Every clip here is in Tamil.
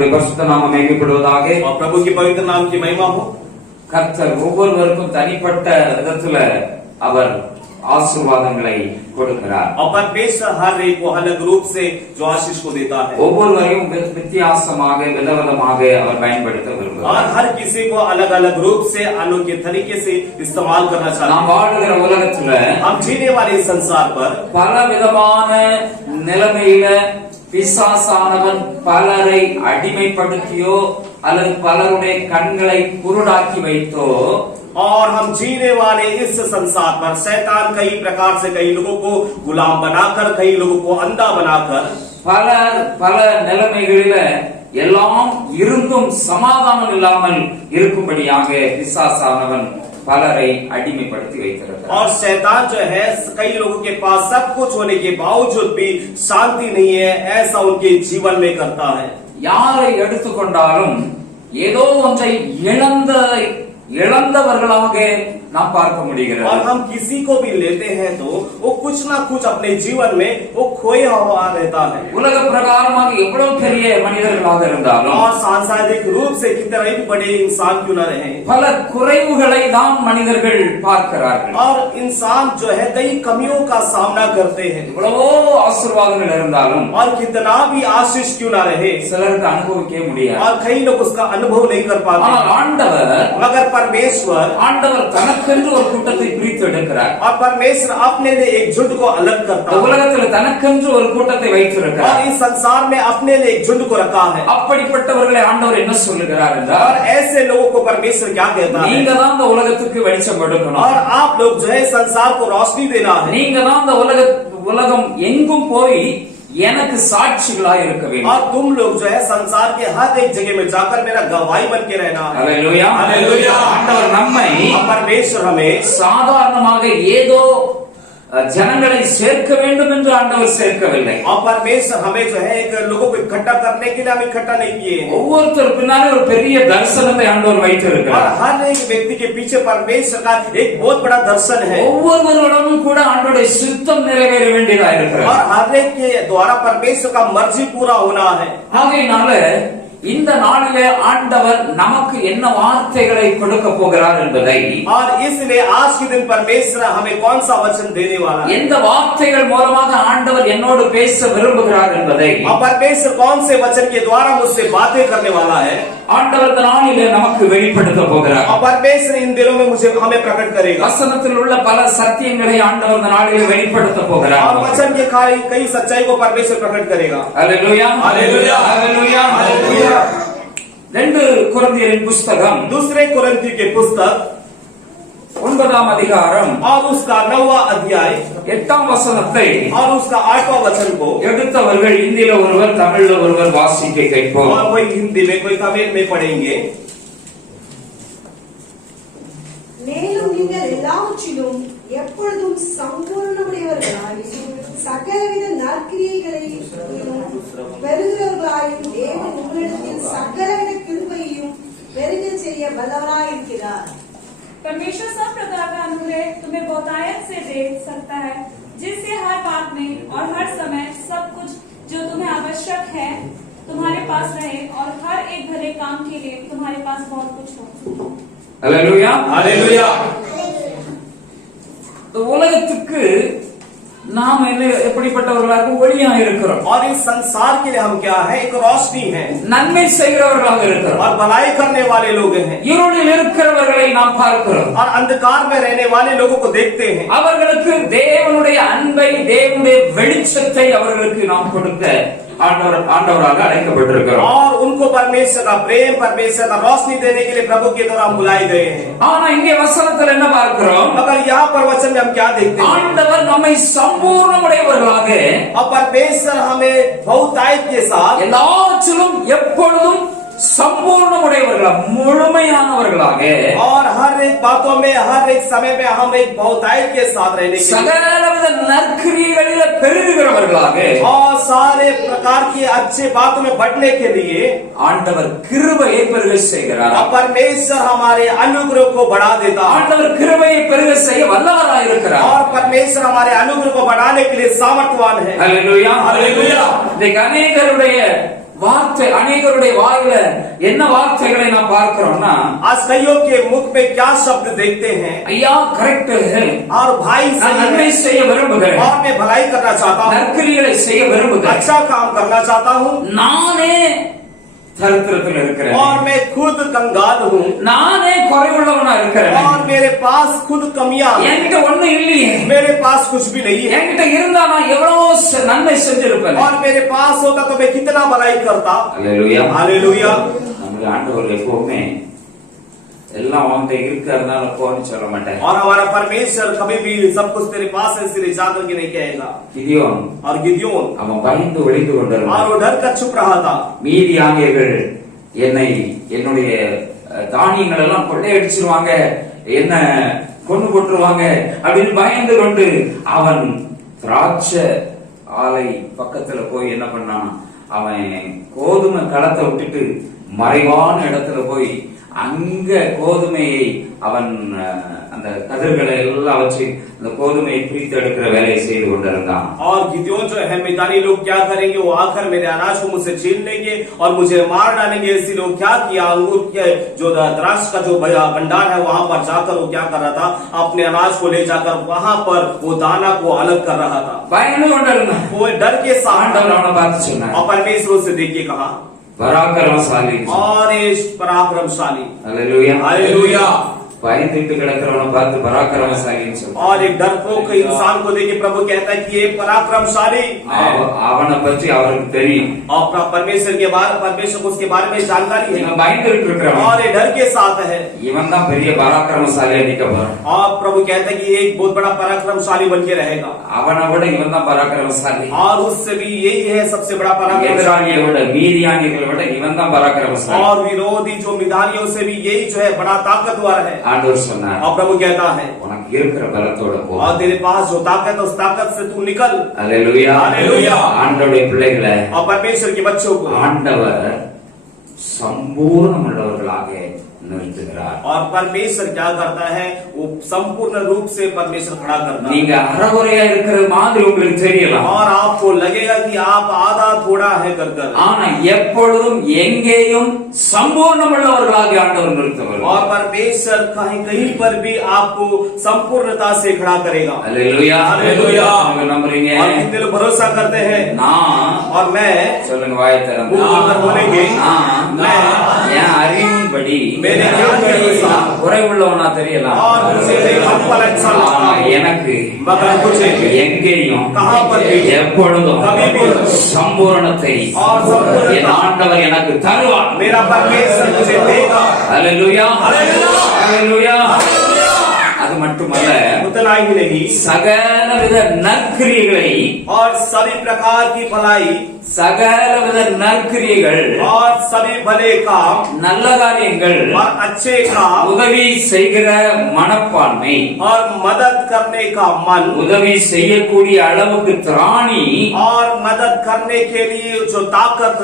கர்த்தருடைய பரிசுத்த நாமம் மகிமைப்படுவதாக. और प्रभु के पवित्र नाम की महिमा हो। கர்த்தர் ஒவ்வொருவருக்கும் தனிப்பட்ட விதத்துல அவர் ஆசீர்வாதங்களை கொடுக்கிறார். और परमेश्वर हर एक को अलग रूप से जो आशीष को देता है, ஒவ்வொருவரையும் வித்தியாசமாக விதவிதமாக அவர் பயன்படுத்த விரும்புகிறார். और हर किसी को अलग अलग रूप से अनोखे तरीके से इस्तेमाल करना चाहता நாம் है। வாழுகிற உலகத்துல हम जीने वाले इस संसार पर பல விதமான நிலைமையில பிசாசானவன் பலரை அடிமைப்படுத்தியோ அல்லது பலருடைய கண்களை குருடாக்கி வைத்தோ, और हम जीने वाले इस संसार पर शैतान कई प्रकार से कई लोगों को गुलाम बनाकर, कई लोगों को अंधा बनाकर, பல நிலைமைகளில எல்லாம் இருந்தும் சமாதானம் இல்லாமல் இருக்கும்படியாக பிசாசானவன் பலரை அடிமைப்படுத்தி வைத்திருக்கிறார். और शैतान जो है कई लोगों के पास सब कुछ होने के बावजूद भी शांति नहीं है, ऐसा उनके जीवन में करता है। யாரை எடுத்துக்கொண்டாலும் ஏதோ ஒன்றை இழந்தவர்களாக நாம் பார்க்க முடிகிறது. और हम किसी को भी लेते हैं तो वो कुछ ना कुछ अपने जीवन में वो खोया हुआ रहता है। உலக பிரகாரமாக எவ்வளவு பெரிய மனிதர்களாக இருந்தாலும், और सांसारिक रूप से कितने भी बड़े इंसान क्यों न रहे, பல குறைவுகளை தான் மனிதர்கள் பார்க்கிறார்கள். और इंसान जो है कई कमियों का सामना करते हैं। எவ்வளவோ ஆசீர்வாதங்கள் இருந்தாலும் और कितना भी आशीष क्यों न रहे, சிலருக்கு அனுபவிக்க முடியாது. और कई लोग उसका अनुभव नहीं कर पाते। ஆனால் ஆண்டவர் ஆண்டவர் தனக்கென்று ஒரு கூட்டத்தை பிரித்து எடுக்கிறார். और परमेश्वर अपने लिए एक झुंड को अलग करता है। உலகத்தில் தனக்கென்று ஒரு கூட்டத்தை வைத்திருக்கிறார். और इस संसार में अपने लिए एक झुंड को रखा है। அப்படிப்பட்டவர்களை ஆண்டவர் என்ன சொல்லுகிறார் என்றால், और ऐसे लोगों को परमेश्वर क्या कहता है, நீங்க தான் இந்த உலகத்துக்கு வெளிச்சம் கொடுக்கணும். और आप लोग जो है संसार को रोशनी देना है। நீங்க தான் இந்த உலகம் எங்கும் போய் எனக்கு சாட்சிகளாய் இருக்க வேண்டும். और तुम लोग जो है संसार के हर एक जगह में जाकर मेरा गवाही बन के रहना है। Hallelujah, hallelujah. ஆண்டவர் நம்மை परमेश्वर हमें சாதாரணமாக ஏதோ ஜனங்களை சேர்க்க வேண்டும் என்று ஆண்டவர் சேர்க்கவில்லை. और परमेश्वर हमें जो है एक लोगों को इकट्ठा करने के लिए हम इकट्ठा नहीं किए। ஒவ்வொருத்தர் பின்னாலே ஒரு பெரிய தரிசனத்தை ஆண்டவர் வைத்திருக்கிறார். और हर एक व्यक्ति के पीछे परमेश्वर का एक बहुत बड़ा दर्शन है। ஒவ்வொருவரோடும் கூட ஆண்டவருடைய சித்தம் நிறைவேற வேண்டியதா இருக்கிறது. और हर एक के द्वारा परमेश्वर का मर्जी पूरा होना है। ஆகையினால இந்த நாளிலே ஆண்டவர் நமக்கு என்ன வார்த்தைகளை கொடுக்க போகிறார் என்பதை, और इसलिए आज के दिन परमेश्वर हमें कौन सा वचन देने वाला है, எந்த வார்த்தைகள் மூலமாக ஆண்டவர் என்னோடு பேச விரும்புகிறார் என்பதை, और परमेश्वर कौन से वचन के द्वारा मुझसे बातें करने वाला है, ஆண்டவர் இந்த நாளிலே நமக்கு வெளிப்படுத்த போகிறார். और परमेश्वर इन दिनों में हमें प्रकट करेगा। வசனத்தில் உள்ள பல சத்தியங்களை ஆண்டவர் இந்த நாளிலே வெளிப்படுத்த போகிறார். और वचन के कई सच्चाई को परमेश्वर प्रकट करेगा। Hallelujah, hallelujah, hallelujah, hallelujah. 2 கொரிந்தியரின் புத்தகம், दूसरे कोरिन्थियों के पुस्तक 9ஆம் அதிகாரம் और उसका 9वां अध्याय 8ஆம் வசனத்தை और उसका 8वां वचन को எடுத்தவர்கள் இந்தியில ஒருவர் தமிழ்ல ஒருவர் வாசிக்க கேட்போம். और कोई हिंदी में कोई तमिल में पढ़ेंगे। மேலும் நீங்கள் எல்லாவற்றிலும் எப்பொழுதும் சம்பூர்ணமுடையவர்களாயும் சகலவித நற்கிரியைகளையும் பெறுகிறவர்களாயும் தேவன் உங்களிடத்தில் சகலவித கிருபையையும் பெருக செய்ய வல்லவராயிருக்கிறார். परमेश्वर सब प्रकार का अनुग्रह तुम्हें बहुतायत से दे सकता है, जिससे हर बात में और हर समय सब कुछ जो तुम्हें आवश्यक है तुम्हारे पास रहे, और हर एक भले काम के लिए तुम्हारे पास बहुत कुछ हो। Hallelujah, hallelujah. तो உலகத்துக்கு நாம் எப்படிப்பட்டவர்களாக ஒளியா இருக்கிறோம். और इस संसार के लिए हम क्या है, एक रोशनी है, நன்மை செய்கிறவர்களாக இருக்கிறோம். और भलाई करने वाले लोग हैं। இருளில் இருக்கிறவர்களை நாம் பார்க்கிறோம். और अंधकार में रहने वाले लोगों को देखते हैं। அவர்களுக்கு தேவனுடைய அன்பை, தேவனுடைய வெளிச்சத்தை அவர்களுக்கு நாம் கொடுக்க ஆண்டவராக அழைக்கப்பட்டிருக்கிறோம். और उनको परमेश्वर का प्रेम, परमेश्वर का रोशनी देने के लिए प्रभु के द्वारा बुलाए गए हैं। ஆனா இங்கே வசனத்தில் என்ன பார்க்கிறோம்? मगर यहाँ पर वचन में हम क्या देखते हैं, ஆண்டவர் நம்மை சம்பூர்ணமுடையவர்களாக, और परमेश्वर हमें बहुतायत के साथ எல்லாவற்றிலும் எப்பொழுதும் சம்பூர்ணமுடையவர்களாக, முழுமையானவர்களாக, और हर एक बातों में हर एक समय में हम एक बहुतायत के साथ रहने के लिए, சகலவித நற்கிரியைகளிலே பெருகுகிறவர்களாக, और सारे प्रकार की अच्छे बातों में बढ़ने के लिए ஆண்டவர் கிருபையை பெருக செய்கிறார். और परमेश्वर हमारे अनुग्रह को बढ़ा देता है। ஆண்டவர் கிருபையை பெருக செய்ய வல்லவராய் இருக்கிறார். और परमेश्वर हमारे अनुग्रह को बढ़ाने के लिए सामर्थ्यवान है। Hallelujah, hallelujah. இந்த அநேகருடைய வார்த்தை அநேகருடைய வாயில என்ன வார்த்தைகளை நாம் பார்க்கிறோம்னா, आज कईयों के मुख पे क्या शब्द देखते हैं, ஐயா கரெக்ட் और भाई நான் நன்மை செய்ய விரும்புகிறேன், और मैं भलाई करना चाहता हूँ, நற்கிரிகளை செய்ய விரும்புகிறேன், अच्छा काम करना चाहता हूँ, நானே தரித்திரத்தில் இருக்கிறேன், और मैं खुद कंगाल हूँ, நானே குறைவுள்ளவனா இருக்கிறேன், और मेरे पास खुद कमियां, என்கிட்ட ஒண்ணும் இல்லையே, मेरे पास कुछ भी नहीं है, என்கிட்ட இருந்தா நான் எவ்வளவு நன்மை செஞ்சிருப்பேன். और मेरे पास होता तो मैं कितना भलाई करता। அல்லேலூயா. हालेलुया। நமக்கு ஆண்டவர் எப்பவுமே எல்லாம் அவன்கிட்ட இருக்கிறதுனால போன்னு சொல்ல மாட்டேன். और हमारा परमेश्वर कभी भी सब कुछ तेरे पास है इसलिए जाकर के नहीं कहेगा। கிதியோன் और गिदयोन அவன் பயந்து ஒளிந்து கொண்டிருந்தான். और वो डर कर चुप रहा था। மீதியானியர்கள் என்னுடைய தானியங்கள் எல்லாம் கொள்ளையடிச்சிருவாங்க, என்ன கொண்டு போட்டுருவாங்க அப்படின்னு பயந்து கொண்டு அவன் திராட்சை ஆலை பக்கத்துல போய் என்ன பண்ணான், அவன் கோதுமை களத்தை விட்டுட்டு மறைவான இடத்துல போய் அங்க கோதுமையை அவன் அந்த கதிர்களை எல்லாம் வச்சு அந்த கோதுமையை பிரித்து எடுக்கிற வேலையை செய்து கொண்டிருந்தான். और गिदयोन जो है मैदानी लोग क्या करेंगे, वो आकर मेरे अनाज को मुझसे छीन लेंगे और मुझे मार डालेंगे। इसी लोग क्या किया, अंगूर के जो द्राक्ष का जो भंडार है वहां पर जाकर वो क्या कर रहा था, अपने अनाज को ले जाकर वहां पर वो दाना को अलग कर रहा था। பயந்து கொண்டிருந்தான். वो डर के साथ ஆண்டவர் அவனை பார்த்து சொன்னார், और परमेश्वर से देख के कहा பராக்கிரமசாலி. और पराक्रमशाली। அல்லேலூயா. हालेलुया। பயந்துட்டு கிடக்கிறவனை பார்த்து பராக்கிரமசாலின்னு சொல்றான். और एक डरपोक इंसान को देख के प्रभु कहता है कि ये पराक्रमशाली है। அவனை பற்றி அவருக்கு தெரியும். और परमेश्वर के बारे परमेश्वर को उसके बारे में जानकारी है இவன் பயந்துட்டு இருக்கிறவன், और ये डर के साथ है। இவன் தான் பெரிய பராக்கிரமசாலியா நிக்க போறான். और प्रभु कहता है कि ये एक बहुत बड़ा पराक्रमशाली बन के रहेगा। அவனை விட இவன் தான் பராக்கிரமசாலி. और उससे भी यही है सबसे बड़ा पराक्रमशाली। எதிராளியை விட மீதியானிகளை விட இவன் தான் பராக்கிரமசாலி. और विरोधी जो मिधानियों से भी यही जो है बड़ा ताकतवर है। ஆண்டவர் சொன்னார், और प्रभु कहता है உனக்கு இருக்கிற பலத்தோட போ. और तेरे पास जो ताकत है उस ताकत से तू निकल। அல்லேலூயா. हालेलुया। ஆண்டவருடைய பிள்ளைகளை और परमेश्वर के बच्चों को ஆண்டவர் சம்பூர்ணமுள்ளவர்களாக நிறுத்துகிறார். और परमेश्वर क्या करता है, वो संपूर्ण रूप से परमेश्वर खड़ा करता है। நீங்க அறகுறையா இருக்கிற மாதிரி உங்களுக்கு தெரியலாம், और आपको लगेगा कि आप आधा थोड़ा है कर कर, ஆனா எப்பொழுதும் எங்கேயும் சம்பூர்ணமுள்ளவர்களாக ஆண்டவர் நிறுத்துவார். और परमेश्वर कहीं कहीं पर भी आपको संपूर्णता से खड़ा करेगा। அல்லேலூயா. हालेलुया। நீங்க நம்புறீங்க? और कितने लोग भरोसा करते हैं? நான் और मैं சொல்லுங்க, வாயை திறந்து. मुंह खोलकर बोलेंगे, நான் என் அறிவின்படி मेरे ज्ञान के अनुसार நான் குறைவுள்ளவனா தெரியலாம், और मुझे हम पर अच्छा लगता ஆனா है, எனக்கு मगर मुझे எங்கேயும் कहाँ पर भी எப்பொழுதும் कभी भी சம்பூரணத்தை और संपूर्णता என் ஆண்டவர் எனக்கு தருவார். मेरा परमेश्वर मुझे देगा। அல்லேலூயா. हालेलुया। அல்லேலூயா. அது மட்டுமல்ல, उतना ही नहीं, சகலவித நற்கிரியைகளை, और सभी प्रकार की भलाई சகலவித நற்கிரியைகள், और सभी भले काम நல்ல காரியங்கள், और अच्छे काम உதவி செய்கிற மனப்பான்மை, और मदद करने का मन உதவி செய்யக்கூடிய அளவுக்கு திராணி और मदद करने के लिए जो ताकत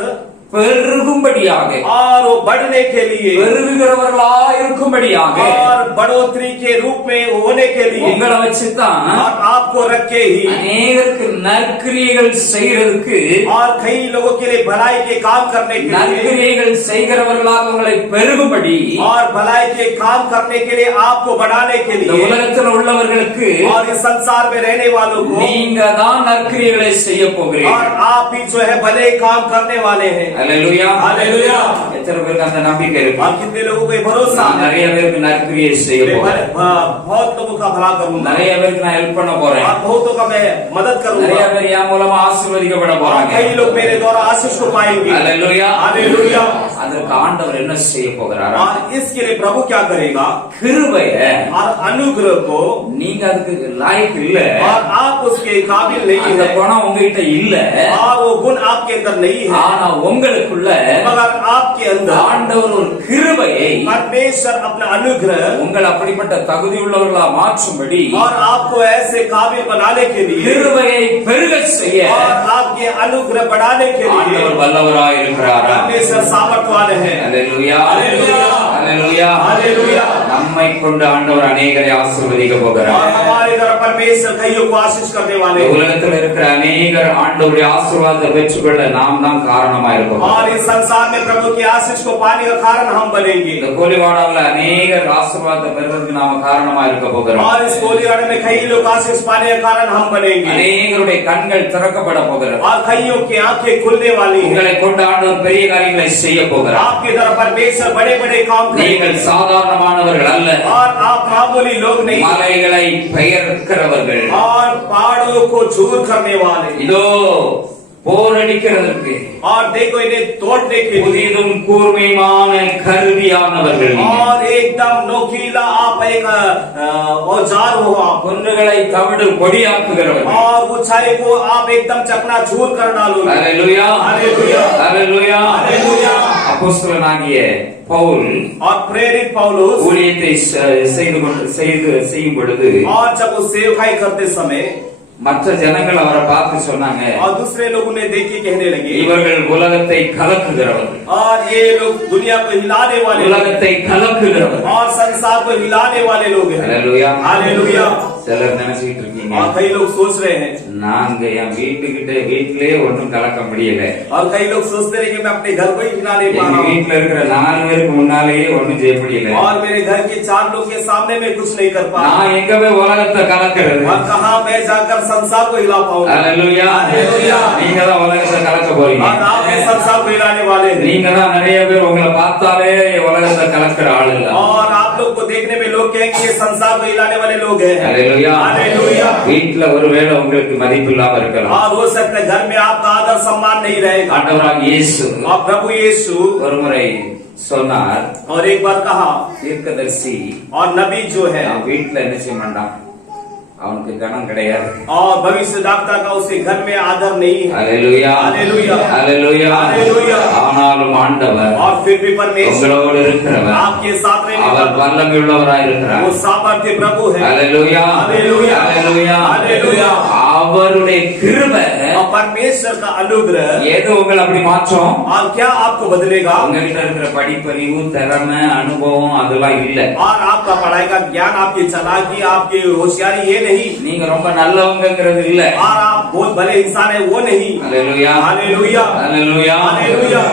பெருகும்படியாக, और वो बढ़ने के लिए பெருகுகிறவர்களாயிருக்கும்படியாக और बढ़ोतरी के रूप में होने के लिए உங்களை வச்சுதான் और आपको रख के ही அநேகருக்கு நற்கிரியைகள் செய்யறதுக்கு, और कई लोगों के लिए भलाई के काम करने के लिए நற்கிரியைகள் செய்கிறவர்களாக உங்களை பெருகும்படி, और भलाई के काम करने के लिए आपको बढ़ाने के இந்த लिए உலகத்தில் உள்ளவர்களுக்கு और इस संसार में रहने वालों को நீங்க தான் நற்கிரியைகளை செய்ய और போகிறீர்கள். आप ही जो है भले काम करने वाले हैं। அல்லேலூயா. हालेलुया। எத்தனை பேருக்கு அந்த நம்பிக்கை இருக்கு? और कितने लोगों को ये भरोसा நான் है, நிறைய பேருக்கு நற்கிரியை செய்ய मैं போறேன், बहुत लोगों का भला करूंगा, நிறைய பேருக்கு நான் ஹெல்ப் பண்ண போறேன், और बहुतों का मैं मदद நிறைய करूंगा, பேர் என் மூலமா ஆசீர்வதிக்கப்பட और போறாங்க. कई लोग मेरे द्वारा आशीष को पाएंगे। அல்லேலூயா. हालेलुया। அதற்கு ஆண்டவர் என்ன செய்ய போகிறாரா? और इसके लिए प्रभु क्या करेगा, கிருபைய और अनुग्रह को, நீங்க அதுக்கு லாயக்கு இல்ல, और आप उसके काबिल नहीं அந்த है, குணம் உங்ககிட்ட இல்ல, और वो गुण आपके अंदर नहीं है, ஆனா உங்களுக்குள்ள मगर आपके अंदर ஆண்டவர் ஒரு கிருபையை परमेश्वर अपना अनुग्रह உங்கள் அப்படிப்பட்ட தகுதி உள்ளவர்களா மாற்றும்படி, और आपको ऐसे काबिल बनाने के लिए கிருபையை பெருக செய்ய और आपके अनुग्रह बढ़ाने के लिए ஆண்டவர் வல்லவராய் இருக்கிறாரா? परमेश्वर सामर्थ्यवान है। அல்லேலூயா. அல்லேலூயா. Hallelujah. Hallelujah. நம்மை கொண்டு ஆண்டவர் அநேகரை ஆசீர்வதிக்க और போகிறார். हमारे तरफ परमेश्वर कईयों को आशीष करने वाले हैं। உலகத்தில் இருக்கிற அநேகர் ஆண்டவருடைய ஆசீர்வாதத்தை பெற்றுக்கொள்ள நாம் தான் காரணமா இருக்கோம். और इस संसार में प्रभु की आशीष को पाने का कारण हम बनेंगे। இந்த கோலிவாடாவில் அநேகர் ஆசீர்வாதத்தை பெறுவதற்கு நாம காரணமா இருக்க போகிறோம். और इस कोलिवाड़े में कई लोग आशीष पाने का कारण हम बनेंगे। அநேகருடைய கண்கள் திறக்கப்பட போகிறது. और कईयों की आंखें खुलने वाली हैं। உங்களை கொண்டு ஆண்டவர் பெரிய காரியங்களை செய்ய போகிறார். आपकी तरफ परमेश्वर बड़े बड़े काम करेंगे। நீங்கள் சாதாரணமானவர்கள் அல்ல. और आप मामूली लोग नहीं। மலைகளை பெயர்க்கிறவர்கள். और पहाड़ों को चूर करने वाले। இதோ போர் அடிக்கிறதற்கு और देखो इन्हें तोड़ने के लिए புதிதும் கூர்மையான கருவியானவர்கள். और एकदम नोकीला आप एक औजार हो आप। குன்றுகளை தவிடு பொடியாக்குகிறவர்கள். और ऊंचाई को आप एकदम चकनाचूर कर डालोगे। ஹalleluya. हालेलुया। ஹalleluya. हालेलुया। அப்போஸ்தலனாகிய பவுல் और प्रेरित पौलुस ஊழியத்தை செய்யும் பொழுது और जब वो सेवकाई करते समय மற்ற ஜனங்கள் அவரை பார்த்து சொன்னாங்க, और दूसरे लोग उन्हें देख के कहने लगे, இவர்கள் உலகத்தை கலக்குகிறவர்கள். और ये लोग दुनिया को हिलाने वाले लोग உலகத்தை கலக்குகிறவர்கள். और संसार को हिलाने वाले लोग हैं। ஹalleluya. हालेलुया। சிலர் நினைச்சிட்டு இருக்கீங்க, और कई लोग सोच रहे हैं, நாங்க என் வீட்டிலே ஒண்ணும் கலக்க முடியல, और कई लोग सोचते रहे कि मैं अपने घर को ही हिला नहीं पा எங்க रहा हूँ, வீட்டுல இருக்கிற 4 பேருக்கு முன்னாலேயே ஒண்ணும் செய்ய முடியல, और मेरे घर के 4 लोग के सामने में कुछ नहीं कर पा रहा, நான் எங்க போய் உலகத்தை கலக்கிறது? और कहाँ मैं जाकर संसार को हिला पाऊंगा। ஹalleluya. हालेलुया। நீங்க தான் உலகத்தை கலக்க போறீங்க. और आप इस संसार को हिलाने वाले हैं। நீங்க தான் நிறைய பேர் உங்களை பார்த்தாலே உலகத்தை கலக்கிற ஆள் இல்ல. और आप लोग को देखने में लोग कहेंगे ये संसार को हिलाने वाले लोग हैं। ஹalleluya. हालेलुया। வீட்டுல ஒருவேளை உங்களுக்கு மதிப்பு இல்லாம இருக்கலாம். और हो सकता है घर में आपका आदर सम्मान नहीं रहेगा। ஆண்டவராகிய இயேசு और प्रभु यीशु ஒருமுறை சொன்னார், और एक बार कहा, தீர்க்கதரிசி और नबी जो है அவன் வீட்டுல என்ன செய்ய மாட்டான், அவனுக்கு கனம் கிடையாது. और भविष्य दाता का उसके घर में आदर नहीं है। ஹalleluya. हालेलुया। ஹalleluya. हालेलुया। ஆனாலும் ஆண்டவர் और फिर भी परमेश्वर உங்களோடு இருக்கிறவர், आपके साथ रहने அவர் वाला வல்லமை உள்ளவராய் இருக்கிறார். वो सामर्थ्य प्रभु है। ஹalleluya. हालेलुया। ஹalleluya. हालेलुया। அவருடைய கிருபை और परमेश्वर का अनुग्रह ஏதோ உங்களை அப்படி மாற்றும். और क्या आपको बदलेगा? உங்ககிட்ட இருக்கிற படிப்பறிவு, திறமை, அனுபவம் அதெல்லாம் இல்ல. और आपका पढ़ाई का ज्ञान, आपकी चालाकी, आपकी होशियारी ये नहीं, நீங்க ரொம்ப நல்லவங்கிறது இல்ல. और आप बहुत भले इंसान है वो नहीं। ஹalleluya. हालेलुया। ஹalleluya. हालेलुया।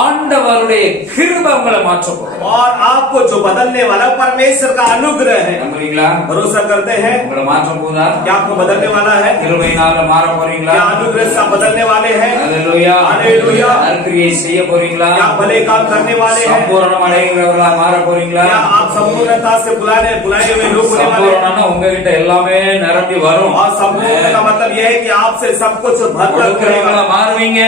ஆண்டவருடைய கிருபை உங்களை மாற்ற போகுது. और आपको जो बदलने वाला परमेश्वर का अनुग्रह है। நம்புறீங்களா? भरोसा करते हैं உங்களை மாற்ற போகுதா? क्या आपको बदलने वाला है? கிருபையினால மாற போறீங்களா? क्या अनुग्रह से आप बदलने वाले हैं? ஹalleluya. हालेलुया। நற்கிரியை செய்ய போறீங்களா? क्या भले काम करने वाले हैं? சம்பூரணம் அடைகிறவர்களா மாற போறீங்களா? क्या आप संपूर्णता से बुलाए हुए लोग होने वाले हैं? சம்பூரணம்னா உங்ககிட்ட எல்லாமே நிரம்பி வரும். और संपूर्ण का मतलब यह है कि आपसे सब कुछ भरपूर கொடுக்கிறவங்களா மாறுவீங்க.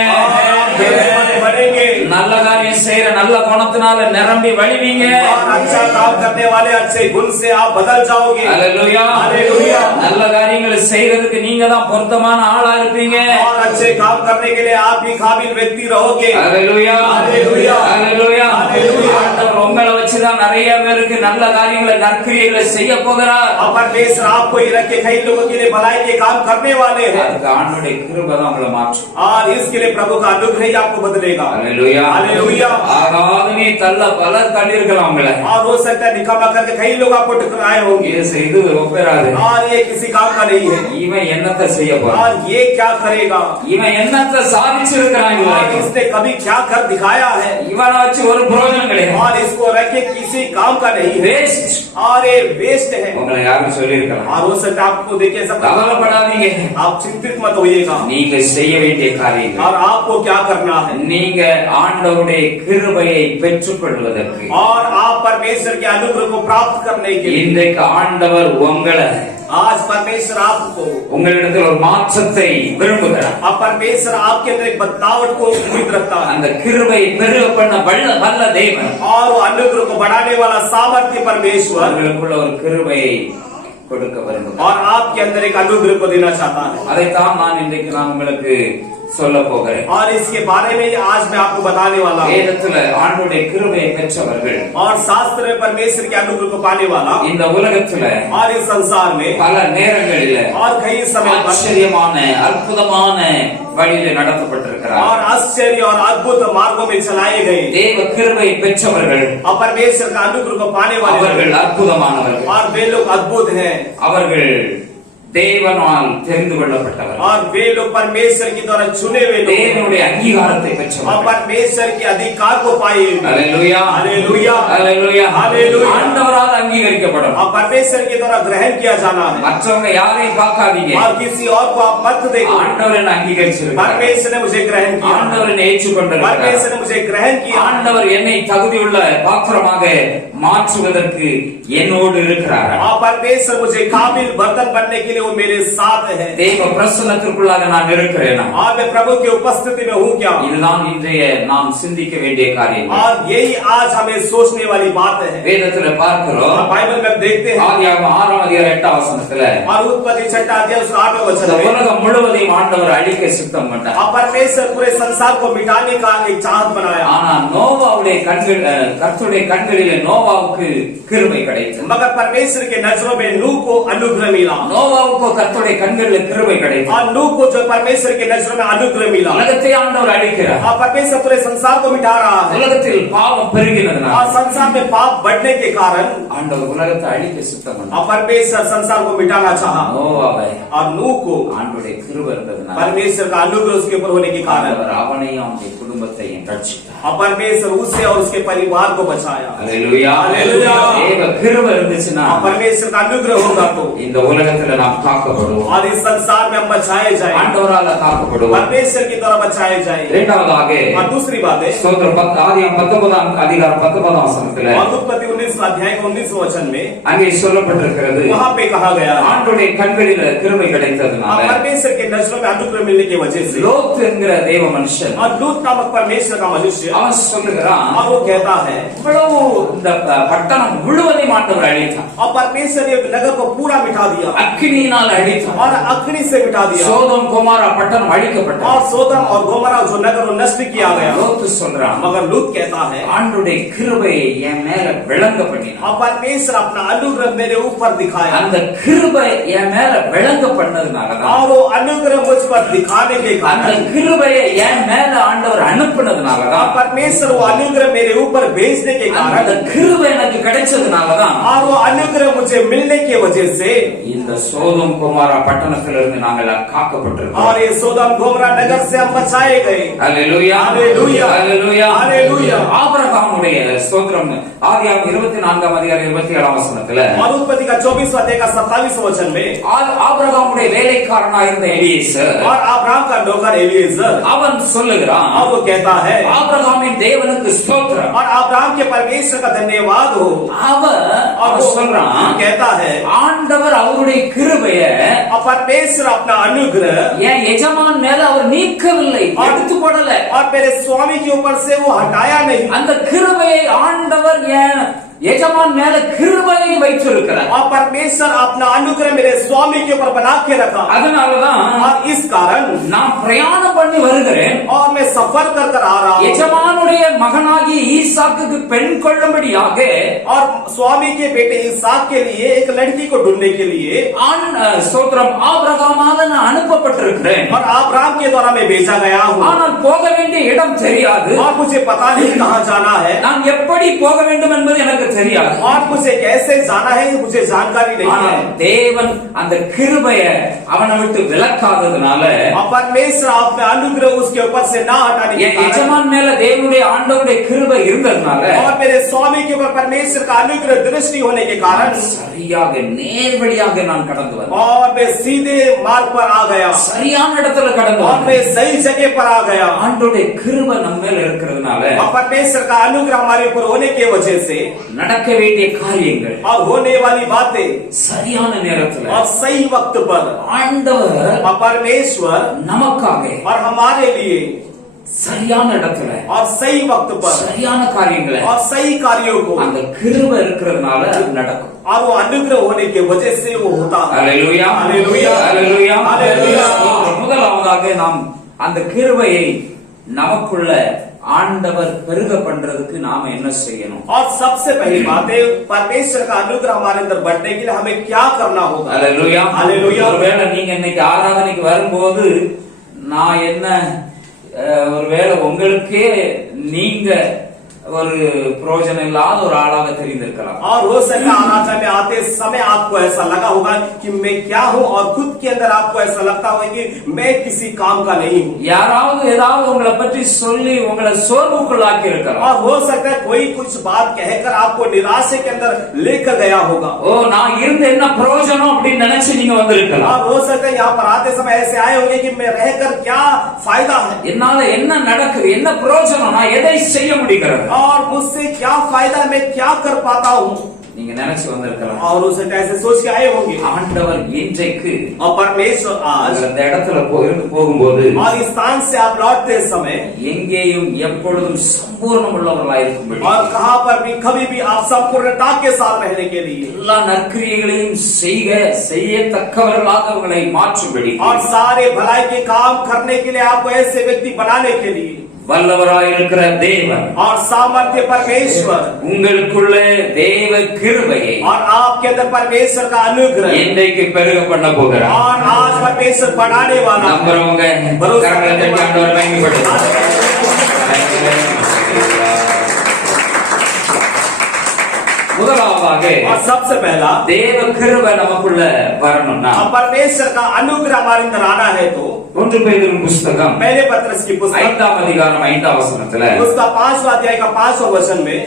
बढ़ेंगे। நல்ல காரியம் செய்யற நல்ல குணத்தினால நிரம்பி வழிவீங்க. और अच्छा काम करने वाले अच्छे गुण से आप बदल जाओगे। ஹalleluya. हालेलुया। நல்ல காரியங்களை செய்யறதுக்கு நீங்க தான் பொருத்தமான ஆளா இருப்பீங்க. और अच्छे काम करने के लिए आप ही काबिल व्यक्ति रहोगे। ஹalleluya. हालेलुया। ஹalleluya. हालेलुया। ஆண்டவர் உங்களை வச்சுதான் நிறைய பேருக்கு நல்ல காரியங்களை நற்கிரியைகளை செய்ய போகிறார். और परमेश्वर आपको ही रख के कई लोगों के लिए भलाई के काम करने वाले हैं। அதுக்கு ஆண்டவருடைய கிருபை தான் உங்களை மாற்றும். और इसके लिए प्रभु का अनुग्रह ही आपको बदलेगा। ஹalleluya. हालेलुया। ஆகாதனே தள்ள பலர் தள்ளியிருக்கலாம் உங்களை. और हो सकता है निकम्मा करके कई लोग आपको टकराए होंगे। இது செய்து ஒப்பேராது. और ये किसी काम का नहीं है। இவன் என்னத்தை செய்ய போறான்? और ये क्या करेगा? இவன் என்னத்தை சாதிச்சிருக்கிறான்? और इसने कभी क्या कर दिखाया है? இவனை வச்சு ஒரு பிரயோஜனம் கிடையாது. और इसको रखे किसी काम का नहीं है। வேஸ்ட். और ये वेस्ट है। உங்களை யாரும் சொல்லியிருக்கலாம். और हो सकता है आपको देखे सब கவலைப்படாதீங்க. आप चिंतित मत होइएगा। நீங்க செய்ய வேண்டிய காரியங்கள், और आपको क्या करना है? நீங்க ஆண்டவருடைய கிருபையை பெற்றுக் கொள்வதற்கு और आप परमेश्वर के अनुग्रह को प्राप्त करने के लिए இன்றைக்கு ஆண்டவர் உங்களை आज परमेश्वर आपको உங்களிடத்தில் ஒரு மாற்றத்தை விரும்புகிறார். अब परमेश्वर आपके अंदर एक बदलावट को उम्मीद रखता है। அந்த கிருபை பெருக பண்ண வல்ல தேவன் और वो अनुग्रह को बढ़ाने वाला सामर्थ्य परमेश्वर உங்களுக்குள்ள ஒரு கிருபையை கொடுக்க விரும்புகிறார். और आपके अंदर एक अनुग्रह को देना चाहता है। அதைத்தான் நான் இன்றைக்கு நான் உங்களுக்கு சொல்ல போகிறேன். और इसके बारे में आज मैं आपको बताने वाला हूँ। வேதத்துல ஆண்டவருடைய கிருபையை பெற்றவர்கள் और शास्त्र में परमेश्वर के अनुग्रह को पाने वाला இந்த உலகத்துல और इस संसार में பல நேரங்களில और कई समय पर ஆச்சரியமான அற்புதமான வழியில நடத்தப்பட்டிருக்கிறார். और आश्चर्य और अद्भुत मार्गों में चलाए गए தேவ கிருபை பெற்றவர்கள் और परमेश्वर का अनुग्रह को पाने वाले அவர்கள் அற்புதமானவர்கள். और वे लोग अद्भुत हैं அவர்கள் தேவனால் தெரிந்து கொள்ளப்பட்டவர்கள். और वे लोग परमेश्वर की द्वारा चुने हुए लोग हैं தேவனுடைய அங்கீகாரத்தை और பெற்றவர்கள். परमेश्वर के अधिकार को पाए हुए हैं। அல்லேலூயா हालेलुया அல்லேலூயா हालेलुया ஆண்டவரால் அங்கீகரிக்கப்படும். और परमेश्वर के द्वारा ग्रहण किया जाना है மற்றவங்க யாரையும் பார்க்காதீங்க. और किसी और को आप मत देखो। ஆண்டவர் என்ன அங்கீகரிச்சிருக்கிறார். परमेश्वर ने मुझे ग्रहण किया ஆண்டவர் என்னை ஏற்றுக்கொண்டிருக்கிறார். परमेश्वर ने मुझे ग्रहण किया ஆண்டவர் என்னை தகுதியுள்ள பாத்திரமாக மாற்றுவதற்கு என்னோடு இருக்கிறார். और परमेश्वर मुझे काबिल बर्तन बनने के लिए वो मेरे साथ है தேவ பிரசன்னத்திற்குள்ளாக நான் இருக்கிறேன். और मैं प्रभु की उपस्थिति में हूँ क्या இதுதான் இன்றைய நாம் சிந்திக்க வேண்டிய காரியம். और यही आज हमें सोचने वाली बात है। வேதத்துல பார்க்கிறோம். और बाइबल में देखते हैं ஆதியாகமம் 6 அதிகாரம் 8 வசனத்துல और उत्पत्ति 6 अध्याय उसका 8वां वचन இந்த में உலகம் முழுவதையும் ஆண்டவர் அழிக்க சித்தம் பண்ணார். और परमेश्वर पूरे संसार को मिटाने का एक चाहत बनाया ஆனா நோவாவுடைய கர்த்தருடைய கண்களிலே நோவாவுக்கு கிருபை கிடைத்தது. मगर परमेश्वर के नजरों में नूह को अनुग्रह मिला நோவாவுக்கு கர்த்தருடைய கண்களில் கிருபை கிடைத்தது. और नूह को जो परमेश्वर के नजरों में अनुग्रह मिला உலகத்தை ஆண்டவர் அழிக்கிறார். और परमेश्वर पूरे संसार को मिटा रहा है உலகத்தில் பாவம் பெருகினதுனால और संसार में पाप बढ़ने के कारण ஆண்டவர் உலகத்தை அழிக்க சித்தம் பண்ணார். और परमेश्वर संसार को मिटाना चाहा நோவாவை और नूह को ஆண்டவருடைய கிருபை இருந்ததுனால परमेश्वर का अनुग्रह उसके ऊपर होने के कारण ஆண்டவர் அவனையும் அவனுடைய குடும்பத்தையும் ரட்சித்தார். और परमेश्वर उससे और उसके परिवार को बचाया அல்லேலூயா அல்லேலூயா. தேவ கிருபை இருந்துச்சுன்னா और परमेश्वर का अनुग्रह होगा तो இந்த உலகத்துல நாம் காக்கப்படுவோம். और इस संसार में हम बचाए जाए ஆண்டவரால காக்கப்படுவோம். परमेश्वर की द्वारा बचाए जाए இரண்டாவதாக और दूसरी बात है ஸ்தோத்திரம் ஆதியாகமம் 19 அதிகாரம் 19 வசனத்துல और उत्पत्ति 19 अध्याय के 19 वचन में அங்கே சொல்லப்பட்டிருக்கிறது. वहां पे कहा गया ஆண்டவருடைய கண்களில் கிருபை और கிடைத்ததுனால परमेश्वर के नजरों में अनुग्रह मिलने की वजह से லோத் என்கிற தேவ மனுஷன் और लूत नामक परमेश्वर का मनुष्य அவன் சொல்லுகிறான், और वो कहता है இவ்வளவு இந்த பட்டணம் முழுவதையும் ஆண்டவர் அழித்தார். और परमेश्वर ने नगर को पूरा मिटा दिया அக்கினியினால் அழித்தார். और अग्नि से मिटा दिया சோதோம் கோமாரா பட்டணம் அழிக்கப்பட்டது. और सोदम और गोमरा जो नगर वो नष्ट किया गया லோத் சொல்றான், मगर लूत कहता है ஆண்டவருடைய கிருபையை என் மேல விளங்க பண்ணினார். और परमेश्वर अपना अनुग्रह मेरे ऊपर दिखाया அந்த கிருபை என் மேல விளங்க பண்ணதுனாலதான் और वो अनुग्रह मुझ पर दिखाने के அந்த कारण கிருபையை என் மேல ஆண்டவர் அனுப்புனதுனாலதான் और परमेश्वर वो अनुग्रह मेरे ऊपर भेजने के அந்த कारण கிருபை எனக்கு கிடைச்சதுனாலதான் और वो अनुग्रह मुझे मिलने की वजह से இந்த சோதோம் குமாரா பட்டணத்திலிருந்து நாங்கள் காக்கப்பட்டிருக்கோம். और ये सोदम गोमरा नगर से हम बचाए गए அல்லேலூயா அல்லேலூயா அல்லேலூயா அல்லேலூயா. ஆபிரகாமுடைய ஸ்தோத்திரம் ஆதியாகமம் 24 அதிகாரம் 27 வசனத்துல और उत्पत्ति का 24 अध्याय का 27 वचन में ஆபிரகாமுடைய வேலைக்காரனாக இருந்த எலியேசர் और अब्राहम का नौकर एलीएजर அவன் சொல்லுகிறான், और वो कहता है ஆபிரகாமின் தேவனுக்கு ஸ்தோத்திரம். और अब्राहम के परमेश्वर का धन्यवाद हो அவன் और वो சொல்றான், कहता है ஆண்டவர் அவருடைய கிருபைய और परमेश्वर अपना अनुग्रह என் எஜமான் மேல அவர் நீக்கவில்லை, எடுத்து போடல. और मेरे स्वामी के ऊपर से वो हटाया नहीं அந்த கிருபையை ஆண்டவர் என் எஜமான் மேல கிருபையை வைத்திருக்கிறார். और परमेश्वर अपना अनुग्रह मेरे स्वामी के ऊपर बना के रखा அதனாலதான் और इस कारण நான் பிரயாணம் பண்ணி வருகிறேன். और मैं सफर कर कर आ रहा हूँ எஜமானுடைய மகனாகிய ஈசாக்குக்கு பெண் கொள்ளும்படியாக और स्वामी के बेटे इसहाक के लिए एक लड़की को ढूंढने के लिए ஸ்தோத்திரம் ஆபிரகாமால நான் அனுப்பப்பட்டிருக்கிறேன். और अब्राहम के द्वारा मैं भेजा गया हूँ ஆனால் போக வேண்டிய இடம் தெரியாது. और मुझे पता नहीं कहाँ जाना है நான் எப்படி போக வேண்டும் என்பது எனக்கு தெரியாது. और मुझे कैसे जाना है मुझे जानकारी नहीं है ஆனால் தேவன் அந்த கிருபையை அவனை விட்டு விலக்காததுனால और परमेश्वर अपने अनुग्रह उसके ऊपर से ना हटाने के என் कारण எஜமான் மேல தேவனுடைய ஆண்டவருடைய கிருபை இருந்ததுனால और मेरे स्वामी के ऊपर परमेश्वर का अनुग्रह दृष्टि होने के कारण சரியாக நேர்வழியாக நான் கடந்து வந்தேன். और मैं सीधे मार्ग पर आ गया சரியான இடத்துல கடந்து और வந்தேன். मैं सही जगह पर आ गया ஆண்டவருடைய கிருபை நம்ம மேல இருக்கிறதுனால और परमेश्वर का अनुग्रह हमारे ऊपर होने की वजह से நடக்க வேண்டிய காரியங்கள் और होने वाली बातें சரியான நேரத்துல और सही वक्त पर ஆண்டவர் और परमेश्वर நமக்காக और हमारे लिए சரியான இடத்துல और सही वक्त पर சரியான காரியங்களை और सही कार्यों को அந்த கிருபை இருக்கிறதுனால நடக்கும். और वो अनुग्रह होने की वजह से वो होता है அல்லேலூயா அல்லேலூயா அல்லேலூயா அல்லேலூயா. முதலாவதாக நாம் அந்த கிருபையை நமக்குள்ள ஆண்டவர் பெருக பண்றதுக்கு நாம என்ன செய்யணும்? और सबसे पहली बात है परमेश्वर का अनुग्रह हमारे अंदर बढ़ने के लिए हमें क्या करना होगा? அல்லேலூயா. அல்லேலூயா. ஒருவேளை நீங்க இன்னைக்கு ஆராதனைக்கு வரும்போது நான் என்ன ஒருவேளை உங்களுக்கே நீங்க ஒரு பிரயோஜனம் இல்லாத ஒரு ஆளாக தெரிந்திருக்கலாம். और हो सकता है आराधना में आते समय आपको ऐसा लगा होगा कि मैं क्या हूँ, और खुद के अंदर आपको ऐसा लगता होगा कि मैं किसी काम का नहीं हूँ. யாராவது ஏதாவது உங்களை பற்றி சொல்லி உங்களை சோர்வுக்குள்ளாக்கி இருக்கலாம். और हो सकता है कोई कुछ बात कहकर आपको निराशे के अंदर लेकर गया होगा. ஓ நான் இருந்து என்ன பிரயோஜனம் அப்படின்னு நினைச்சு நீங்க வந்திருக்கலாம். और हो सकता है यहाँ पर आते समय ऐसे आए होंगे कि मैं रहकर क्या फायदा है, என்னால என்ன நடக்குது, என்ன பிரயோஜனம், நான் எதை செய்ய முடிகிறது, और मुझसे क्या फायदा, मैं क्या कर पाता हूँ. நீங்க நினைச்சு வந்திருக்கலாம். और हो सकता है ऐसे सोच के आए होंगे. ஆண்டவர் இன்றைக்கு और परमेश्वर आज அந்த இடத்துல இருந்து போகும்போது और इस स्थान से आप लौटते समय எங்கேயும் எப்பொழுதும் சம்பூர்ணம் உள்ளவர்களாய் இருக்கும்படி और कहां पर भी कभी भी आप संपूर्णता के साथ रहने के लिए எல்லா நற்கிரியைகளையும் செய்யத்தக்கவர்களாக அவங்களை மாற்றும்படி और सारे भलाई के काम करने के लिए आपको ऐसे व्यक्ति बनाने के लिए வல்லவராய் இருக்கிற தேவன் और सामर्थ्य परमेश्वर உங்களுக்குள்ளே தேவ கிருபையை और आपके अंदर परमेश्वर का अनुग्रह இன்றைக்கு பெருக பண்ண போகிறார். और आज परमेश्वर बढ़ाने वाला है. நம்புறவங்க भरोसा கரங்களை தட்டி ஆண்டவரை மகிமைப்படுத்துங்க. முதலாவதாக और सबसे पहला தேவ கிருபை நமக்குள்ள வரணும்னா अब परमेश्वर का अनुग्रह हमारे अंदर आना है तो 1 பேதுரு புத்தகம் पहले पत्रस की पुस्तक 5ஆம் அதிகாரம் 5ஆம் வசனத்துல उसका 5वां अध्याय का 5वां वचन में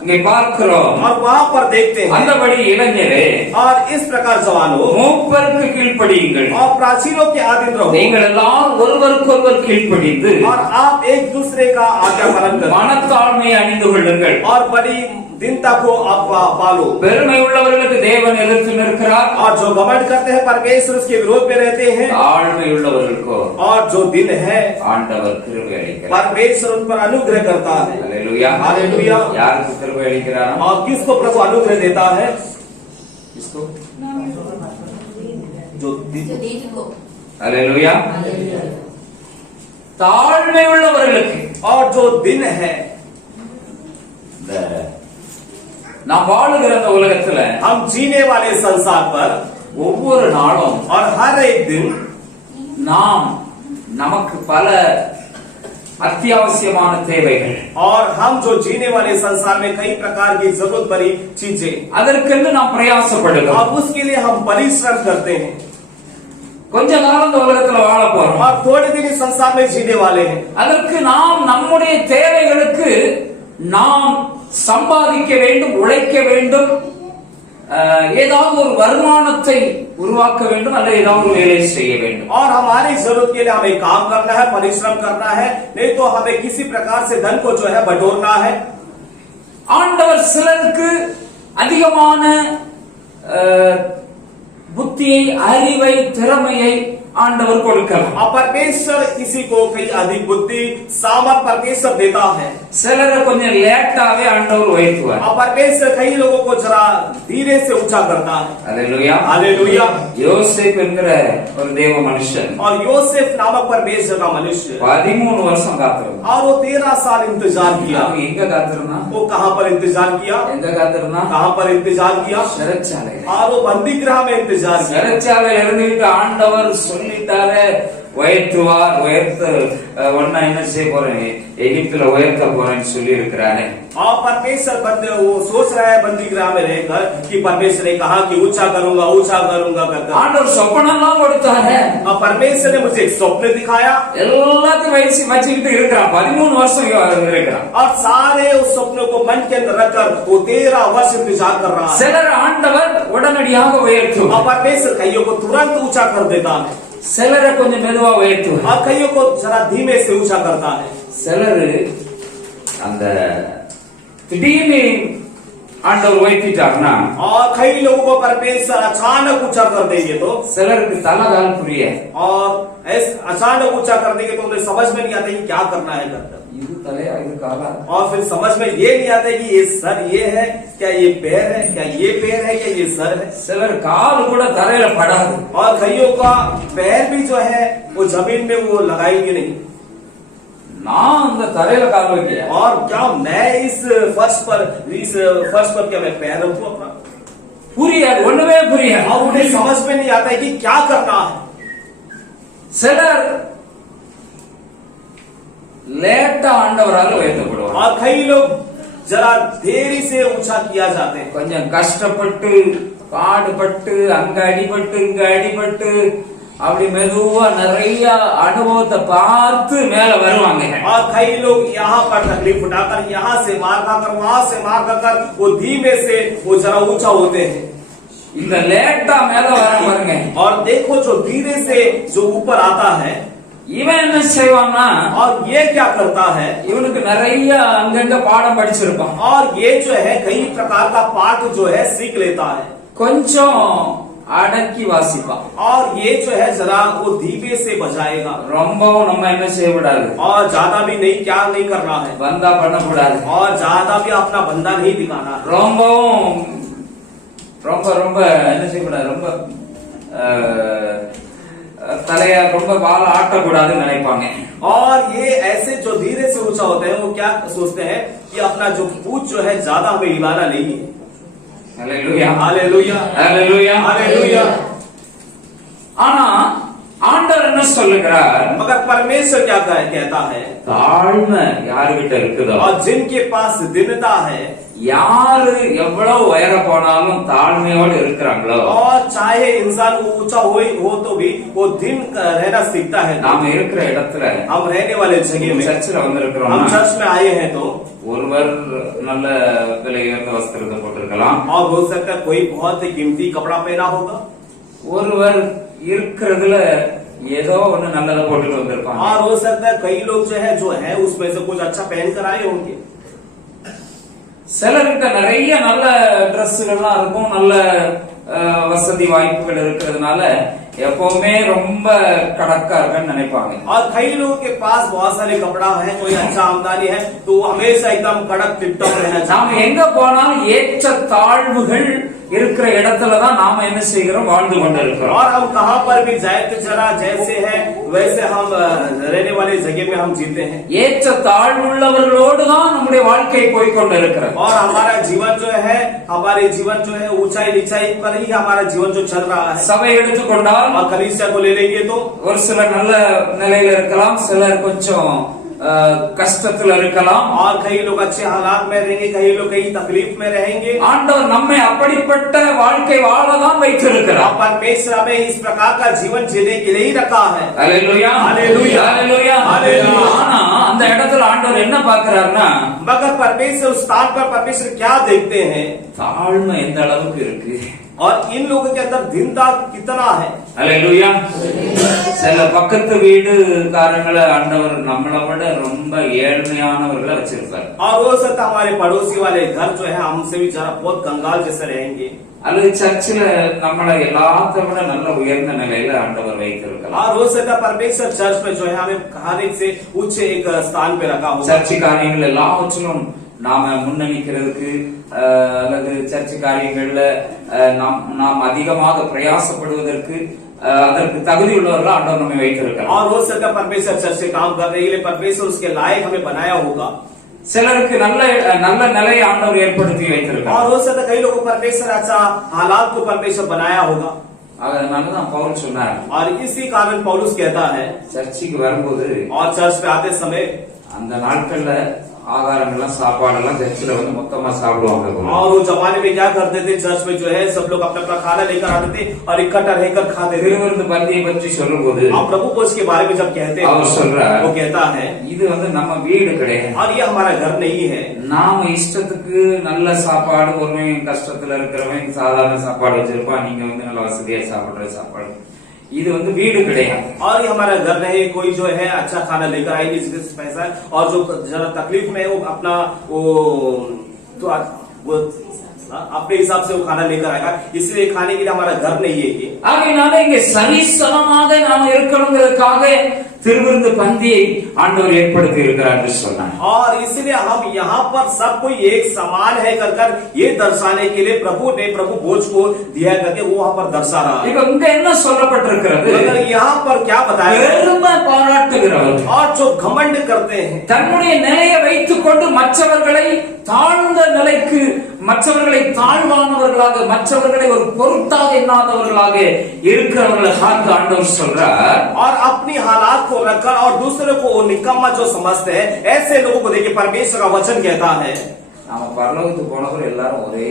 அங்கே பார்க்கிறோம். और वहां पर देखते हैं அந்தபடி இளைஞரே और इस प्रकार जवानों மூப்பருக்கு கீழ்ப்படியுங்கள். और प्राचीनों के अधीन रहो நீங்கள் எல்லாரும் ஒருவருக்கொருவர் கீழ்ப்படிந்து और आप एक दूसरे का आज्ञा पालन करो மனத்தாழ்மையை அணிந்து கொள்ளுங்கள். और बड़ी दीनता को आप पालो. பெருமை உள்ளவர்களுக்கு தேவன் எதிர்த்து நிற்கிறார். और जो घमंड करते हैं परमेश्वर उसके विरोध में रहते हैं. தாழ்மை உள்ளவர்களுக்கோ और जो दिन है ஆண்டவர் கிருபை அளிக்கிறார். परमेश्वर उन पर अनुग्रह करता है. அல்லேலூயா. हालेलुया. யாருக்கு கிருபை அளிக்கிறார்? और किसको प्रभु अनुग्रह देता है? किसको? जो दिन அல்லேலூயா. தாழ்மை உள்ளவர்களுக்கு. और जो दिन है நாம் வாழுகிற இந்த உலகத்துல हम जीने वाले संसार पर ஒவ்வொரு நாளும் और हर एक दिन நாம் நமக்கு பல அத்தியாவசியமான தேவைகள் और हम जो जीने वाले संसार में कई प्रकार की जरूरत भरी चीजें அதற்கென்று நாம் பிரயாசப்படுகிறோம். अब उसके लिए हम परिश्रम करते हैं கொஞ்ச காலம் இந்த உலகத்துல வாழ போறோம். और थोड़े दिन इस संसार में जीने वाले हैं. அதற்கு நாம் நம்முடைய தேவைகளுக்கு நாம் சம்பாதிக்க வேண்டும், உழைக்க வேண்டும், ஏதாவது ஒரு வருமானத்தை உருவாக்க வேண்டும், அல்லது ஏதாவது ஒரு வேலை செய்ய வேண்டும். और हमारी जरूरत के लिए हमें काम करना है, परिश्रम करना है, नहीं तो हमें किसी प्रकार से धन को जो है बटोरना है. ஆண்டவர் சிலருக்கு அதிகமான புத்தியை, அறிவை, திறமையை ஆண்டவர் கொடுக்கலாம். और परमेश्वर किसी को कई अधिक बुद्धि सामर्थ परमेश्वर देता है. சிலரை கொஞ்சம் லேட்டாவே ஆண்டவர் உயர்த்துவார். और परमेश्वर कई लोगों को जरा धीरे से ऊंचा करता है. அல்லேலூயா. हालेलुया. யோசேப் என்கிற ஒரு தேவ மனுஷன் और योसेफ नामक परमेश्वर का मनुष्य 13 வருஷம் காத்திருந்தான். और वो 13 साल इंतजार किया. அவன் எங்க காத்திருந்தான்? वो कहां पर इंतजार किया? எங்க காத்திருந்தான்? कहां पर इंतजार किया? சிறைச்சாலையில. और वो बंदी गृह में इंतजार किया. சிறைச்சாலையில இருந்துகிட்டு ஆண்டவர் சொல்லிட்டாரு, உயர்த்துவார், உயர்த்து ஒன்னா என்ன செய்ய போறேன், எகிப்துல உயர்த்த போறேன்னு சொல்லி இருக்கிறானே. और परमेश्वर वो सोच रहा है बंदी गृह में रहकर कि परमेश्वर ने कहा कि ऊंचा करूंगा करकर. ஆண்டவர் சொப்பனம்லாம் கொடுத்தாரு. और परमेश्वर ने मुझे एक स्वप्न दिखाया. எல்லாத்தையும் வச்சுக்கிட்டு இருக்கிறான். 13 வருஷம் இருக்கிறான். और सारे उस स्वप्नों को मन के अंदर रखकर वो 13 वर्ष इंतजार कर रहा है. சிலர் ஆண்டவர் உடனடியாக உயர்த்துவார். और परमेश्वर कईयों को तुरंत ऊंचा कर देता है. சிலரை கொஞ்சம் மெதுவா உயர்த்துவார். और कईयों को जरा धीमे से ऊंचा करता है. சிலரு அந்த திடீர்னு ஆண்டவர் உயர்த்திட்டாருன்னா, और कई लोगों को परमेश्वर अचानक ऊंचा कर देंगे तो, சிலருக்கு தலைகால் புரிய और अचानक ऊंचा कर देंगे तो उन्हें समझ में नहीं आता कि क्या करना है करकर. இது தலையா இது காலா और फिर समझ में ये नहीं आता कि ये सर ये है, क्या ये पैर है, क्या ये पैर है, क्या ये सर है। சிலர் கால் கூட தரையில படாது और कईयों का पैर भी जो है वो जमीन में वो लगाएंगे नहीं। நான் அந்த தரையில கால் வைக்க और क्या मैं इस फर्श पर क्या मैं पैर रखूं अपना। புரியாது ஒண்ணுமே புரியாது और उन्हें समझ में नहीं आता है कि क्या करना है। சிலர் லேட்டா ஆண்டவரால் உயர்த்தப்படுவாங்க और कई लोग जरा देरी से ऊंचा किया जाते हैं। கொஞ்சம் கஷ்டப்பட்டு பாடுபட்டு அங்க அடிபட்டு இங்க அடிபட்டு அப்படி மெதுவா நிறைய அனுபவத்தை பார்த்து மேல வருவாங்க और कई लोग यहाँ पर तकलीफ उठाकर यहाँ से मार खाकर वहां से मार खाकर वो धीमे से वो जरा ऊंचा होते हैं। இந்த லேட்டா மேல வர பாருங்க और देखो जो धीरे से जो ऊपर आता है இவன் என்ன செய்வான்னா और ये क्या करता है। இவனுக்கு நிறைய அங்கங்க பாடம் படிச்சிருப்பான் और ये जो है कई प्रकार का पाठ जो है सीख लेता है கொஞ்சம் அடக்கி வாசிப்பான் और ये जो है जरा वो धीमे से बजाएगा। ரொம்பவும் நம்ம என்ன செய்யக்கூடாது और ज्यादा भी नहीं क्या नहीं करना है பந்தா பண்ணக்கூடாது और ज्यादा भी अपना बंदा नहीं दिखाना है। ரொம்பவும் ரொம்ப ரொம்ப என்ன செய்யக்கூடாது ரொம்ப தலைய ரொம்ப வாழ ஆட்டக்கூடாதுன்னு நினைப்பாங்க और ये ऐसे जो धीरे से ऊंचा होते हैं वो क्या सोचते हैं कि अपना जो पूछ जो है ज्यादा हमें हिलाना नहीं है। ஹல்லேலூயா हालेलुया ஹல்லேலூயா हालेलुया। ஆனா ஆண்டவர் என்ன சொல்லுகிறார் मगर परमेश्वर क्या कहता है। தாழ்மை யாருகிட்ட இருக்குதோ और जिनके पास दीनता है யாரு எவ்வளவு உயர போனாலும் தாழ்மையோடு இருக்கிறாங்களோ और चाहे इंसान ऊंचा हो तो भी वो दिन रहना सीखता है। நாம இருக்கிற இடத்துல हम रहने वाले जगह में சர்ச்சில் हम வந்திருக்கிறோம் चर्च में आए हैं तो ஒருவர் நல்ல விலை உயர்ந்த வஸ்திரத்தை போட்டிருக்கலாம் और हो सकता है कोई बहुत ही कीमती कपड़ा पहना होगा ஒருவர் இருக்கிறதுல ஏதோ ஒண்ணு நல்லதை போட்டுட்டு வந்திருப்பாங்க और हो सकता है कई लोग जो है उसमें से कुछ अच्छा पहन कर आए होंगे। சிலர்கிட்ட நிறைய நல்ல ட்ரெஸ்ஸுகள்லாம் இருக்கும் நல்ல வசதி வாய்ப்புகள் இருக்கிறதுனால எப்பவுமே ரொம்ப கடக்கா இருக்குன்னு நினைப்பாங்க और कई लोगों के पास बहुत सारे कपड़ा है कोई अच्छा आमदनी है तो वो हमेशा एकदम कड़क टिपटॉप रहना நாம चाहिए। எங்க போனாலும் ஏற்ற தாழ்வுகள் இருக்கிற இடத்துலதான் நாம என்ன செய்கிறோம் வாழ்ந்து கொண்டு இருக்கிறோம் और हम कहाँ पर भी जाए तो जरा जैसे है वैसे हम रहने वाले जगह में हम जीते हैं ஏற்ற தாழ்வுள்ளவர்களோடு தான் நம்முடைய வாழ்க்கை போய்கொண்டு இருக்கிறது और हमारा जीवन जो है ऊंचाई नीचाई पर ही हमारा जीवन जो चल रहा है। சபை எடுத்துக்கொண்டால் और कलीसिया को ले लेंगे तो ஒரு சிலர் நல்ல நிலையில இருக்கலாம் சிலர் கொஞ்சம் கஷ்டத்துல இருக்கலாம் और कई लोग अच्छे हालात में रहेंगे कई लोग कई तकलीफ में रहेंगे। ஆண்டவர் நம்மை அப்படிப்பட்ட வாழ்க்கை வாழதான் வைத்திருக்கிறார் परमेश्वर हमें इस प्रकार का जीवन जीने के लिए ही रखा है। ஹல்லேலூயா हालेलुया ஹல்லேலூயா हालेलुया। ஆனா அந்த இடத்துல ஆண்டவர் என்ன பார்க்கிறார்னா मगर परमेश्वर उस स्थान पर परमेश्वर क्या देखते हैं தாழ்மை எந்த அளவுக்கு இருக்கு और इन लोगों के अंदर दीनता कितना है। ஹல்லேலூயா சில பக்கத்து வீடுக்காரங்களை ஆண்டவர் நம்மளை விட ரொம்ப ஏழ்மையானவர்களை வச்சிருப்பார் और वो सब हमारे पड़ोसी वाले घर जो है हमसे भी जरा बहुत कंगाल जैसे रहेंगे। அல்லது சர்ச்சில் நம்மளை எல்லாத்த விட நல்ல உயர்ந்த நிலையில ஆண்டவர் வைத்திருக்கலாம் और हो सकता परमेश्वर चर्च में जो है हमें हर एक से उच्च एक स्थान पे रखा हो। சர்ச்சை காரியங்கள் எல்லாவற்றிலும் நாம முன்னணிக்கிறதுக்கு அல்லது சர்ச்சை காரியங்கள்ல நாம் அதிகமாக பிரயாசப்படுவதற்கு அதற்கு தகுதி உள்ளவர்கள் ஆண்டவர் நம்மை வைத்திருக்கலாம் और हो सकता परमेश्वर चर्च से काम करने के लिए परमेश्वर उसके लायक हमें बनाया होगा। சிலருக்கு நல்ல நல்ல நிலையை ஆண்டவர் ஏற்படுத்தி வைத்திருக்கார் और हो सकता कई लोगों को परमेश्वर अच्छा हालात को परमेश्वर बनाया होगा। அதனாலதான் பவுல் சொன்னார் और इसी कारण पौलुस कहता है சர்ச்சுக்கு வரும்போது और चर्च पे आते समय அந்த நாட்கள்ல ஆகாரங்கள்லாம் சாப்பாடெல்லாம் சர்ச்சில் வந்து மொத்தமா சாப்பிடுவாங்க और वो जमाने में क्या करते थे चर्च में जो है सब लोग अपना अपना खाना लेकर आते थे और इकट्ठा रहकर खाते थे। திருவிருந்து பந்தியை பற்றி சொல்லும் போது आप प्रभु भोज के बारे में जब कहते हैं அவர் சொல்றார் वो कहता है இது வந்து நம்ம வீடு கிடையாது और ये हमारा घर नहीं है। நாம இஷ்டத்துக்கு நல்ல சாப்பாடு ஒருவன் கஷ்டத்துல இருக்கிறவன் சாதாரண சாப்பாடு வச்சிருப்பான் நீங்க வந்து நல்ல வசதியா சாப்பிடுற சாப்பாடு இது வந்து வீடு கிடையாது और ये हमारा घर नहीं कोई जो है अच्छा खाना लेकर आएगी जिसके पैसा और जो जरा तकलीफ में वो अपना वो अपने हिसाब से वो खाना लेकर आएगा, इसलिए खाने के लिए हमारा घर नहीं है ये। ஆகையினால இங்கே சரிசமமாக நாம் இருக்கணுங்கிறதுக்காக திருவிருந்து பந்தியை ஆண்டவர் ஏற்படுத்தி இருக்கிறார் என்று சொன்னார். और इसलिए हम यहाँ पर सब कोई एक समान है कर ये दर्शाने के लिए प्रभु ने प्रभु भोज को दिया करके वो वहाँ पर दर्शा रहा है। இப்ப இங்க என்ன சொல்லப்பட்டிருக்கிறது? मगर यहाँ पर क्या बताया? பெருமை பாராட்டுகிறவர், और जो घमंड करते हैं, தன்னுடைய நிலையை வைத்துக் கொண்டு மற்றவர்களை தாழ்ந்த நிலைக்கு, மற்றவர்களை தாழ்வானவர்களாக, மற்றவர்களை ஒரு பொருட்டாக எண்ணாதவர்களாக இருக்கிறவர்களாக ஆண்டவர் சொல்றார். और अपनी हालात को रखकर और दूसरे को निकम्मा जो समझते हैं, ऐसे लोगों को देखिए परमेश्वर का वचन कहता है। நாம பரலோகத்துக்கு போனவர் எல்லாரும் ஒரே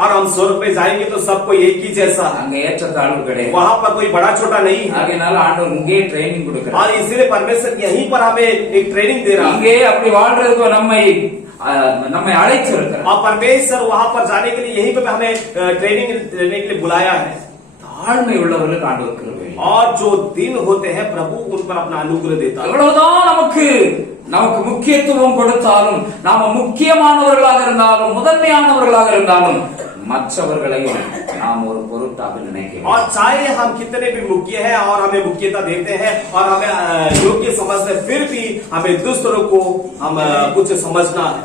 और हम स्वर्ग पे जाएंगे तो सबको एक ही जैसा, அங்க ஏற்றத்தாழ்வு கிடையாது. वहाँ पर कोई बड़ा छोटा नहीं है। ஆகையினால ஆண்டவர் இங்கே ட்ரைனிங் கொடுக்கிறார். और इसलिए परमेश्वर यहीं पर हमें एक ट्रेनिंग दे रहा है। இங்கே அப்படி வாழ்றதுக்கு நம்மை அழைத்திருக்கிறார். और परमेश्वर वहाँ पर जाने के लिए यहीं पे हमें ट्रेनिंग देने के लिए बुलाया है। தாழ்மை உள்ளவர்களுக்கு ஆண்டவர் கிருபை. और जो दिन होते हैं प्रभु उन पर अपना अनुग्रह देता है। எவ்வளவுதான் நமக்கு முக்கியத்துவம் கொடுத்தாலும், நாம முக்கியமானவர்களாக இருந்தாலும், முதன்மையானவர்களாக இருந்தாலும், மற்றவர்களையும் நாம் ஒரு பொருட்டாக நினைக்கிறோம். और चाहे हम कितने भी मुख्य हैं और हमें मुख्यता देते हैं और हमें योग्य समझते हैं, फिर भी हमें दूसरों को हम कुछ समझना है।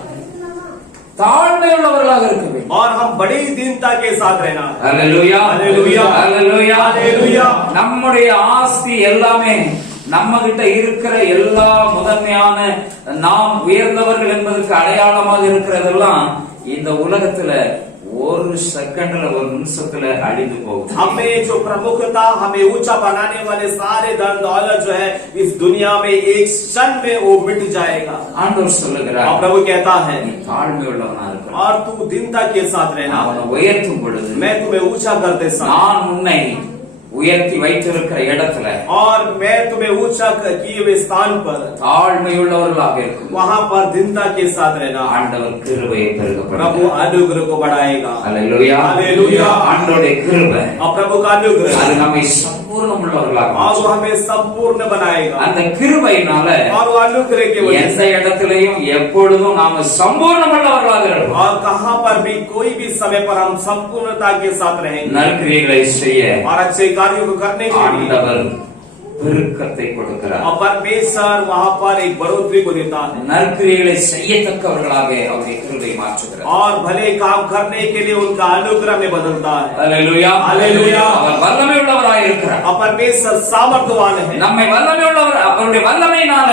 தாழ்மை உள்ளவர்களாக இருக்க வேண்டும். और हम बड़ी दीनता के साथ रहना है। ஹல்லேலூயா, ஹல்லேலூயா, ஹல்லேலூயா, ஹல்லேலூயா। நம்முடைய ஆஸ்தி எல்லாமே, நம்ம கிட்ட இருக்கிற எல்லா முதன்மையான, நாம் உயர்ந்தவர்கள் என்பதற்கு அடையாளமாக இருக்கிறதெல்லாம் இந்த உலகத்துல ஒரு செகண்ட்ல, ஒரு நிமிஷத்துல அழிந்து போகும். हमें जो प्रमुखता, हमें ऊंचा बनाने वाले सारे धन दौलत जो है इस दुनिया में एक क्षण में वो मिट जाएगा। ஆண்டவர் சொல்லுகிறார், और प्रभु कहता है நீ தாழ்மை உள்ளவனா இருக்க, और तू दीनता के साथ रहना। நான் உன்னை உயர்த்தும் பொழுது मैं तुम्हें ऊंचा करते समय, நான் உன்னை உயர்த்தி வைத்திருக்கிற இடத்துல, और मैं तुम्हें ऊंचा किए हुए स्थान पर தாழ்மை உள்ளவர்களாக இருக்கும். वहाँ पर दीनता के साथ रहना। ஆண்டவர் கிருபையை प्रभु பெருகப்படுத்தும். अनुग्रह को बढ़ाएगा। ஹல்லேலூயா, ஹல்லேலூயா। ஆண்டவருடைய கிருபை और प्रभु का अनुग्रह அது நம்மை சம்பூர்ணம் உள்ளவர்களாக और वो மாற்றும். हमें संपूर्ण बनाएगा। அந்த கிருபையினால और वो अनुग्रह के वजह எந்த से இடத்திலையும் எப்பொழுதும் நாம சம்பூர்ணம் உள்ளவர்களாக இருப்போம். और कहाँ पर भी कोई भी समय पर हम संपूर्णता के साथ रहेंगे। நற்கிரியைகளை செய்ய और अच्छे कार्यों को करने के लिए ஆண்டவர் பெருக்கத்தை கொடுக்கிறார். और परमेश्वर वहाँ पर एक बढ़ोतरी को देता है। நற்கிரியைகளை செய்யத்தக்கவர்களாக அவருடைய கிருபை மாற்றுகிறார். और भले काम करने के लिए उनका अनुग्रह में बदलता है। ஹல்லேலூயா, ஹல்லேலூயா। அவர் வல்லமை உள்ளவராக இருக்கிறார். और परमेश्वर सामर्थ्यवान है। நம்மை வல்லமை உள்ளவர், அவருடைய வல்லமையினால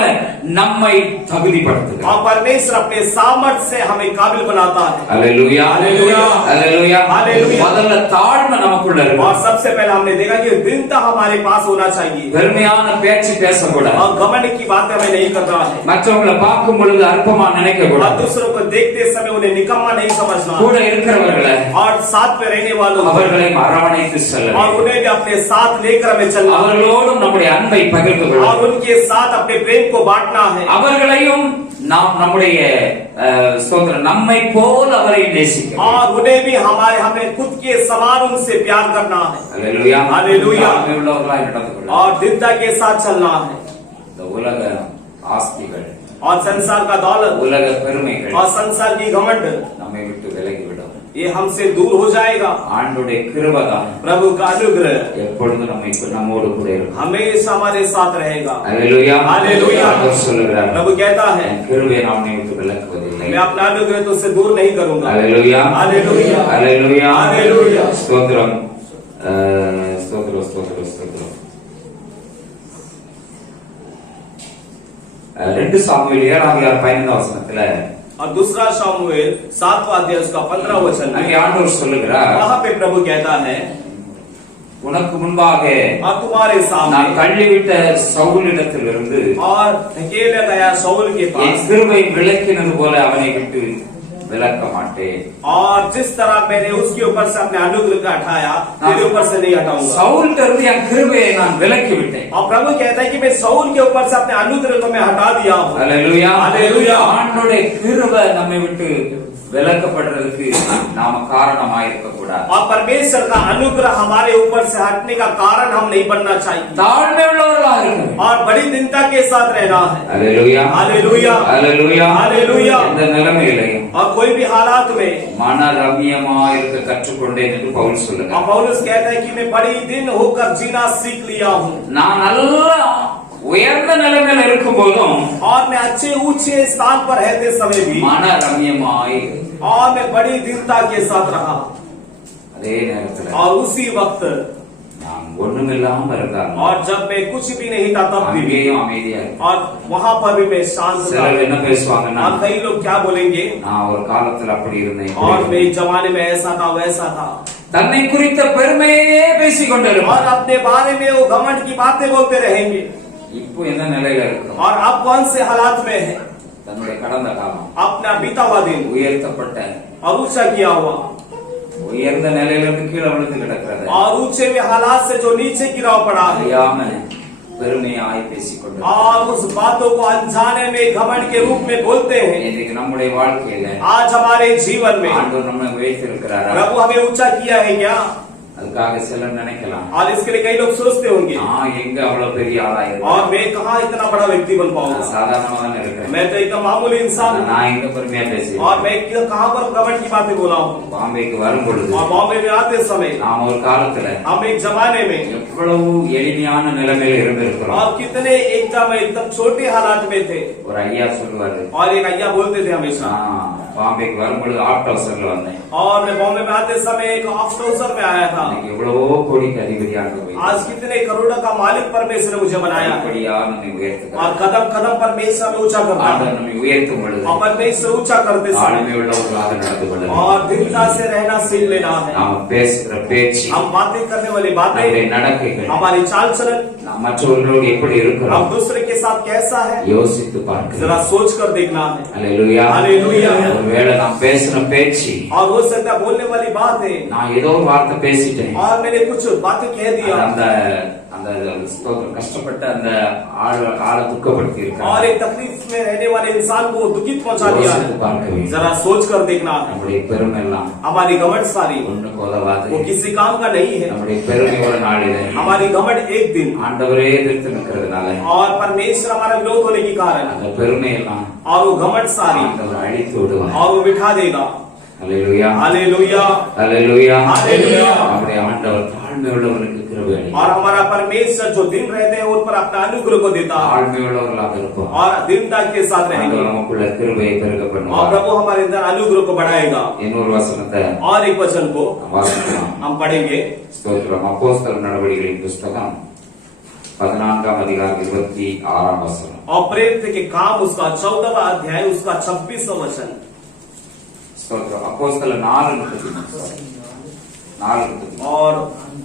நம்மை தகுதிப்படுத்துகிறார். और परमेश्वर अपने सामर्थ्य से हमें काबिल बनाता है। ஹல்லேலூயா, ஹல்லேலூயா, ஹல்லேலூயா, ஹல்லேலூயா। முதல்ல தாழ்மை நமக்குள்ள और இருக்கும். सबसे पहले हमने देखा कि दीनता हमारे पास होना चाहिए। பெருமையான பேச்சு பேசக்கூடாது. और घमंड की बातें हमें नहीं करना है। மற்றவங்களை பார்க்கும் பொழுது அற்பமா நினைக்க और கூடாது. दूसरों को देखते समय उन्हें निकम्मा नहीं समझना। கூட இருக்கிறவர்களை और साथ में रहने वालों को அவர்களை அரவணைத்து செல்ல और வேண்டும். उन्हें भी अपने साथ लेकर हमें चलना है। அவர்களோடும் நம்முடைய அன்பை பகிர்ந்து கொள்ள और வேண்டும். उनके साथ अपने प्रेम को बांटना है। அவர்களையும் நாம் நம்முடைய ஸ்தோத்திரம், நம்மை போல் அவரை நேசிக்க வேண்டும். और उन्हें भी हमें खुद के समान उनसे प्यार करना है। ஹல்லேலூயா, ஹல்லேலூயா। தாழ்மை உள்ளவர்களாய் நடந்து கொள்ள வேண்டும். और दीनता के साथ चलना है। இந்த உலக ஆஸ்திகள், और संसार का दौलत உலக பெருமைகள் और संसार की घमंड நம்மை விட்டு விலகிவிடும். ये हमसे दूर हो जाएगा। ஆண்டவருடைய கிருபைதான் प्रभु का अनुग्रह எப்பொழுதும் நம்மோடு கூட இருக்கும். हमेशा हमारे साथ रहेगा। ஹல்லேலூயா, ஹல்லேலூயா। ஆண்டவர் சொல்லுகிறார், प्रभु कहता है என் கிருபையை நான் உன்னை விட்டு விலக்குவதில்லை. मैं अपना अनुग्रह तुझसे दूर नहीं करूंगा। ஹல்லேலூயா, ஹல்லேலூயா, ஹல்லேலூயா, ஹல்லேலூயா। ஸ்தோத்திரம், ஸ்தோத்திரம், ஸ்தோத்திரம், ஸ்தோத்திரம். 2 சாமுவேல் 7:15 और दूसरा शामुएल 7वां अध्याय उसका 15 वचन அங்கே में ஆண்டவர் சொல்லுகிறார், वहाँ पे प्रभु कहता है உனக்கு முன்பாக और तुम्हारे நான் सामने தள்ளிவிட்ட சவுலிடத்திலிருந்து और धकेला गया शाऊल के என் पास கிருபை விலக்கினது போல அவனை விட்டு விலக்க மாட்டேன். और जिस तरह मैंने उसके ऊपर से अपने अनुग्रह का हटाया तेरे ऊपर से नहीं हटाऊंगा। சவுல்ட்ட இருந்து என் கிருபையை நான் விலக்கி விட்டேன். और प्रभु कहता है कि मैं शाऊल के ऊपर से अपने अनुग्रह को मैं हटा दिया हूँ। ஹல்லேலூயா, ஹல்லேலூயா। ஆண்டவருடைய கிருபை நம்மை விட்டு விலக்கப்படுறதுக்கு நாம காரணமா இருக்க கூடாது. और परमेश्वर का अनुग्रह हमारे ऊपर से हटने का कारण हम नहीं बनना चाहिए தாழ்மை உள்ளவர்களாக இருக்கணும். और बड़ी दीनता के साथ रहना है। அல்லேலூயா हालेलुया அல்லேலூயா हालेलुया இந்த நிலைமையிலையும் और कोई भी हालात में மன ரம்யமா இருக்க கற்றுக்கொண்டேன் என்று பவுல் சொல்லுங்க. और पौलुस कहता है कि मैं बड़ी दिन होकर जीना सीख लिया हूँ நான் நல்ல உயர்ந்த நிலைமையில இருக்கும் போதும் और मैं अच्छे ऊंचे स्थान पर रहते समय भी மன ரம்யமாய் और मैं बड़ी दीनता के साथ रहा அதே நேரத்துல और उसी वक्त நான் ஒண்ணுமில்லாம இருந்தாலும் और जब मैं कुछ भी नहीं था तब भी அங்கேயும் அமைதியா இருக்கேன். और वहां पर भी मैं शांत था। சிலர் என்ன பேசுவாங்கன்னா और कई लोग क्या बोलेंगे நான் ஒரு காலத்துல அப்படி இருந்தேன் और मैं एक जमाने में ऐसा था वैसा था தன்னை குறித்த பெருமையே பேசிக் और கொண்டிருப்பார். अपने बारे में वो घमंड की बातें बोलते रहेंगे இப்போ என்ன நிலையில இருக்கிறோம்? और अब कौन से हालात में है தன்னுடைய கடந்த காலம் अपना बीता हुआ दिन உயர்த்தப்பட்ட और ऊंचा किया हुआ உயர்ந்த நிலையில இருந்து கீழே விழுந்து கிடக்கிறது और ऊंचे में हालात से जो नीचे गिरा पड़ा है அறியாம பெருமையாய் பேசிக் கொண்டு और उस बातों को अनजाने में घमंड के रूप में बोलते हैं। இன்னைக்கு நம்முடைய வாழ்க்கையில आज हमारे जीवन में ஆண்டவர் நம்மை உயர்த்திருக்கிறாரா? प्रभु हमें ऊंचा किया है क्या அதுக்காக சிலர் நினைக்கலாம் और इसके लिए कई लोग सोचते होंगे நான் எங்க அவ்வளவு பெரிய ஆளா और இருக்கேன், मैं कहाँ इतना बड़ा व्यक्ति बन நான் पाऊंगा சாதாரணமா தான் இருக்கிறேன், मैं तो एक मामूली इंसान हूँ நான் எங்க பெருமையா பேசுறேன். और मैं कहाँ पर घमंड की बातें बोला हूँ பாம்பேக்கு வரும் பொழுது और बॉम्बे में आते समय நாம் ஒரு காலத்துல हम एक जमाने में எவ்வளவு எளிமையான நிலைமையில இருந்திருக்கிறோம். और कितने एकदम छोटे हालात में थे ஒரு ஐயா சொல்லுவாரு, और एक अय्या बोलते थे हमेशा நான் பாம்பேக்கு வரும் பொழுது ஆப்ட் ஹவுசர்ல வந்தேன், और मैं बॉम्बे में आते समय एक ऑफ हाउसर में आया था। இன்னைக்கு எவ்வளவோ கோடிக்கு அதிபதியாக போய் आज कितने करोड़ों का मालिक परमेश्वर ने मुझे बनाया படிப்படியா நம்மை உயர்த்துகிறார். और कदम कदम परमेश्वर में ऊंचा करता है ஆண்டவர் நம்மை உயர்த்தும் பொழுது और परमेश्वर ऊंचा करते समय தாழ்மை உள்ளவர்களாக நடந்து கொள்ள और दीनता से रहना सीख लेना है। நாம பேசுகிற பேச்சு, हम बातें करने वाली बातें, நம்முடைய நடக்கைகள், हमारी चाल चलन, நாம் மற்றவர்களோடு எப்படி हम இருக்கிறோம் दूसरे के साथ कैसा है யோசித்து பார்க்க. जरा सोच कर देखना है। அல்லேலூயா हालेलुया। ஒருவேளை நாம் பேசுற பேச்சு, और हो सकता है बोलने वाली बात है நான் ஏதோ ஒரு வார்த்தை பேசிட்டேன், और मैंने कुछ बातें कह दिया அந்த அந்த ஸ்தோத்திரம் கஷ்டப்பட்ட அந்த ஆளை துக்கப்படுத்தி और இருக்காங்க. एक तकलीफ में रहने वाले इंसान को दुखित पहुंचा दिया யோசித்து है। பார்க்க வேண்டும். जरा सोच कर देखना है। நம்முடைய பெருமை எல்லாம் हमारी घमंड सारी ஒண்ணுக்கு உதவாது. वो किसी काम का नहीं है। நம்முடைய பெருமை ஒரு நாளிலே हमारी घमंड एक दिन ஆண்டவரே எதிர்த்து நிற்கிறதுனால और परमेश्वर हमारा विरोध होने के कारण அந்த பெருமை எல்லாம் और वो घमंड सारी ஆண்டவர் அழித்து விடுவார். और वो मिठा देगा। அல்லேலூயா हालेलुया அல்லேலூயா हालेलुया। நம்முடைய ஆண்டவர் தாழ்மை உள்ளவர்களுக்கு கிருபை அளிக்கிறார். और हमारा परमेश्वर जो दिन रहते हैं उन पर अपना अनुग्रह को देता है தாழ்மை உள்ளவர்களாக இருப்போம். और दीनता के साथ रहेंगे ஆண்டவர் நமக்குள்ள கிருபையை பெருக और பண்ணுவார். प्रभु हमारे अंदर अनुग्रह को बढ़ाएगा। இன்னொரு வசனத்தை और एक वचन को வாசிக்கலாம். हम पढ़ेंगे ஸ்தோத்திரம். அப்போஸ்தலர் நடவடிக்கைகளின் புஸ்தகம் 14ஆம் அதிகாரம் 26ஆம் வசனம். और प्रेरित के काम उसका 14वां अध्याय उसका 26वां वचन। ஸ்தோத்திரம். அப்போஸ்தலர் 4:33 और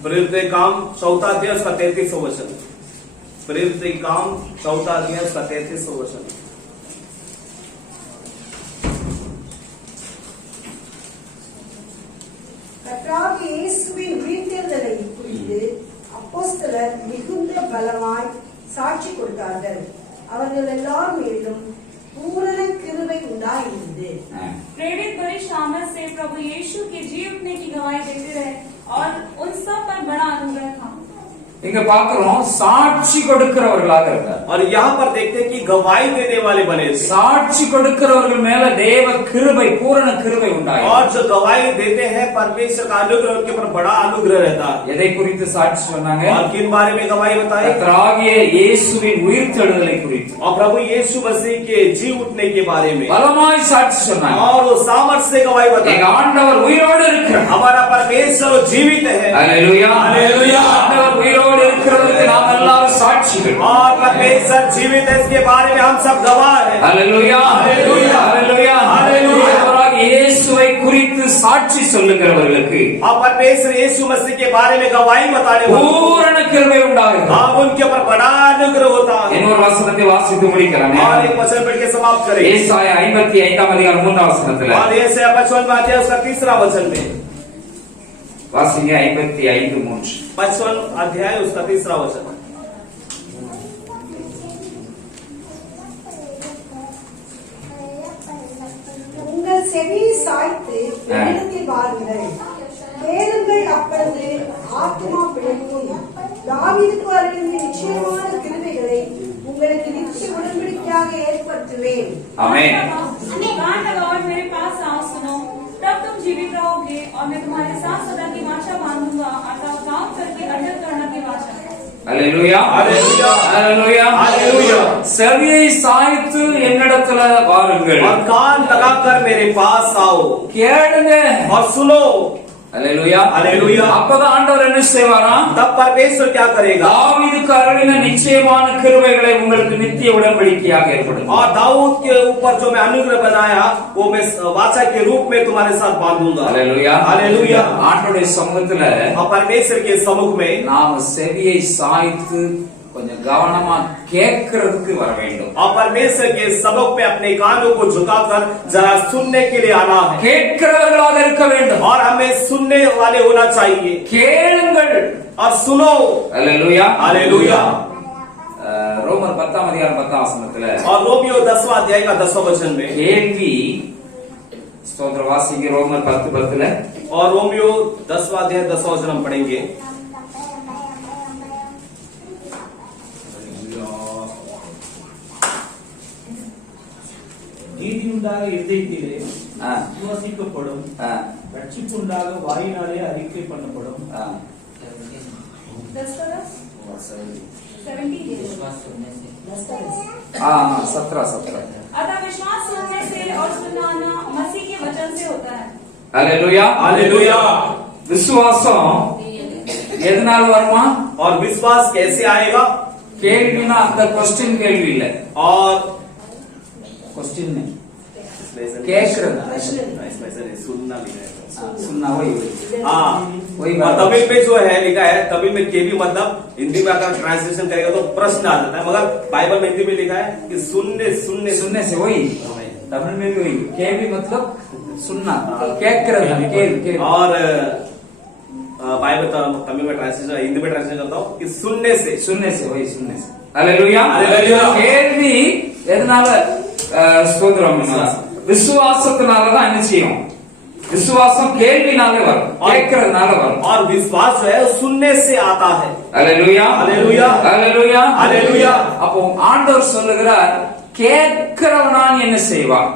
प्रेरित के काम 4 अध्याय उसका 33वां वचन। प्रेरित के काम 4 अध्याय उसका 33वां वचन। கர்த்தராகிய இயேசுவின் உயிர்த்தெழுதலை குறித்து அப்போஸ்தலர் மிகுந்த பலமாய் சாட்சி கொடுத்தார்கள். அவர்கள் எல்லார் மேலும் பூரண கிருபை உண்டாயிருந்தது. प्रेरित बड़ी शामत से प्रभु यीशु के जी उठने की गवाही देते रहे और उन सब पर बड़ा अनुग्रह था। இங்க பாக்குறோம் சாட்சி கொடுக்கிறவர்களாக இருக்கார். और यहाँ पर देखते हैं कि गवाही देने वाले बने थे சாட்சி கொடுக்கிறவர்கள் மேல தேவ கிருபை பூரண கிருபை உண்டாயிற்று. और जो गवाही देते हैं परमेश्वर का अनुग्रह उनके ऊपर बड़ा अनुग्रह रहता है। எதை குறித்து சாட்சி சொன்னாங்க? और किन बारे में गवाही बताई? கர்த்தராகிய இயேசுவின் உயிர்த்தெழுதலை குறித்து और प्रभु यीशु मसीह के जी उठने के बारे में பலமாய் சாட்சி சொன்னாங்க. और वो सामर्थ्य से गवाही बताई। எங்க ஆண்டவர் உயிரோடு இருக்கிறார். हमारा परमेश्वर जीवित है। அல்லேலூயா அல்லேலூயா। ஆண்டவர் உயிரோடு இருக்கிறதுக்கு நாம் எல்லாரும் சாட்சிகள். और परमेश्वर जीवित है इसके बारे में हम सब गवाह हैं। அல்லேலூயா அல்லேலூயா। அல்லேலூயா அல்லேலூயா। ஆண்டவராகிய இயேசுவை குறித்து சாட்சி சொல்லுகிறவர்களுக்கு और परमेश्वर यीशु मसीह के बारे में गवाही बताने वालों பூரண கிருபை உண்டாகும். हाँ उनके ऊपर बड़ा अनुग्रह होता है। இன்னொரு வசனத்தை வாசித்து முடிக்கிறேன். और एक वचन पढ़ के समाप्त करें। ஏசாயா 55ஆம் அதிகாரம் 3ஆம் வசனத்துல और ऐसे 55वां अध्याय उसका 3रा वचन में வாசிங்க 55:3. 55 अध्याय उसका 3रा वचन। உங்கள் செவி சாய்த்து என்னிடத்தில் வாருங்கள். கேளுங்கள், அப்பொழுது ஆத்துமா பிழைக்கும். தாவீதுக்கு அருளின நிச்சயமான கிருபைகளை உங்களுக்கு நித்திய உடன்படிக்கையாக ஏற்படுத்துவேன். ஆமென். गांठ लगाओ, मेरे पास आओ, सुनो, तब तुम जीवित रहोगे और मैं तुम्हारे साथ सदा की वाचा बांधूंगा, अर्थात काम करके अटल करना की वाचा. அல்லேலூயா, அல்லேலூயா, அல்லேலூயா, அல்லேலூயா. செவியை சாய்த்து என்னிடத்துல வாருங்கள். और कान लगाकर मेरे पास आओ கேளுங்க. और सुनो. அல்லேலூயா, அல்லேலூயா. அப்பதான் ஆண்டவர் என்ன செய்வாராம்? तब परमेश्वर क्या करेगा? தாவீதுக்கு அருளின நிச்சயமான கிருபைகளை உங்களுக்கு நித்திய உடன்படிக்கையாக ஏற்படுத்தும். और दाऊद के ऊपर जो मैं अनुग्रह बनाया वो मैं वाचा के रूप में तुम्हारे साथ बांधूंगा. அல்லேலூயா, அல்லேலூயா. ஆண்டவருடைய சமூகத்துல और परमेश्वर के सम्मुख में நாம செவியை சாய்த்து கொஞ்சம் கவனமா கேட்கறதுக்கு வர வேண்டும். और परमेश्वर के सबक पे अपने कानों को झुकाकर जरा सुनने के लिए आना है. கேட்கிறவர்களாக இருக்க வேண்டும். और हमें सुनने वाले होना चाहिए. கேளுங்கள். और सुनो. அல்லேலூயா, हालेलुया. ரோமர் 10 அதிகாரம் 10 வசனத்துல और रोमियो 10वां अध्याय का 10वां वचन में கேள்வி ஸ்தோத்திரவாசிக்கு ரோமர் 10:10ல और रोमियो 10वां अध्याय 10वां वचन हम पढ़ेंगे. நீதியுண்டாக இதயத்திலே ஆ, விசுவாசிக்கப்படும், ஆ, ரட்சிப்புண்டாக வாயினாலே அறிக்கை பண்ணப்படும். ஆ. 10 का 17. 17. अतः विश्वास सुनने से और सुनाना मसीह के वचन से होता है. அல்லேலூயா, हालेलुया. விசுவாசம் எதனால வருமா? और विश्वास कैसे आएगा? கேள்வினா அந்த क्वेश्चन கேள்வி இல்ல, और क्वेश्चन नहीं, கேக்குறது. सुनना लिखा है. सुनना वही हाँ, वही और बात. तमिल में जो है लिखा है, तमिल में के भी मतलब हिंदी में अगर ट्रांसलेशन करेगा तो प्रश्न आ जाता है, मगर बाइबल में हिंदी में लिखा है कि सुनने सुनने सुनने से वही, तमिल में भी वही, केवी मतलब सुनना, கேக்குறது, கேள்வி. और बाइबल तमिल में ट्रांसलेशन, हिंदी में ट्रांसलेशन करता हूँ कि सुनने से. सुनने से वही, सुनने से. அல்லேலூயா, அல்லேலூயா. கேள்வி எதனால? ஸ்தோத்திரம், விசுவாசத்தினாலதான் என்ன செய்யும்? விசுவாசம் கேள்வினாலே வரும், கேட்கறதுனால வரும். और विश्वास जो है सुनने से आता है. அல்லேலூயா, அல்லேலூயா, அல்லேலூயா, அல்லேலூயா. அப்போ ஆண்டவர் சொல்லுகிறார், கேட்கிறவனான் என்ன செய்வான்?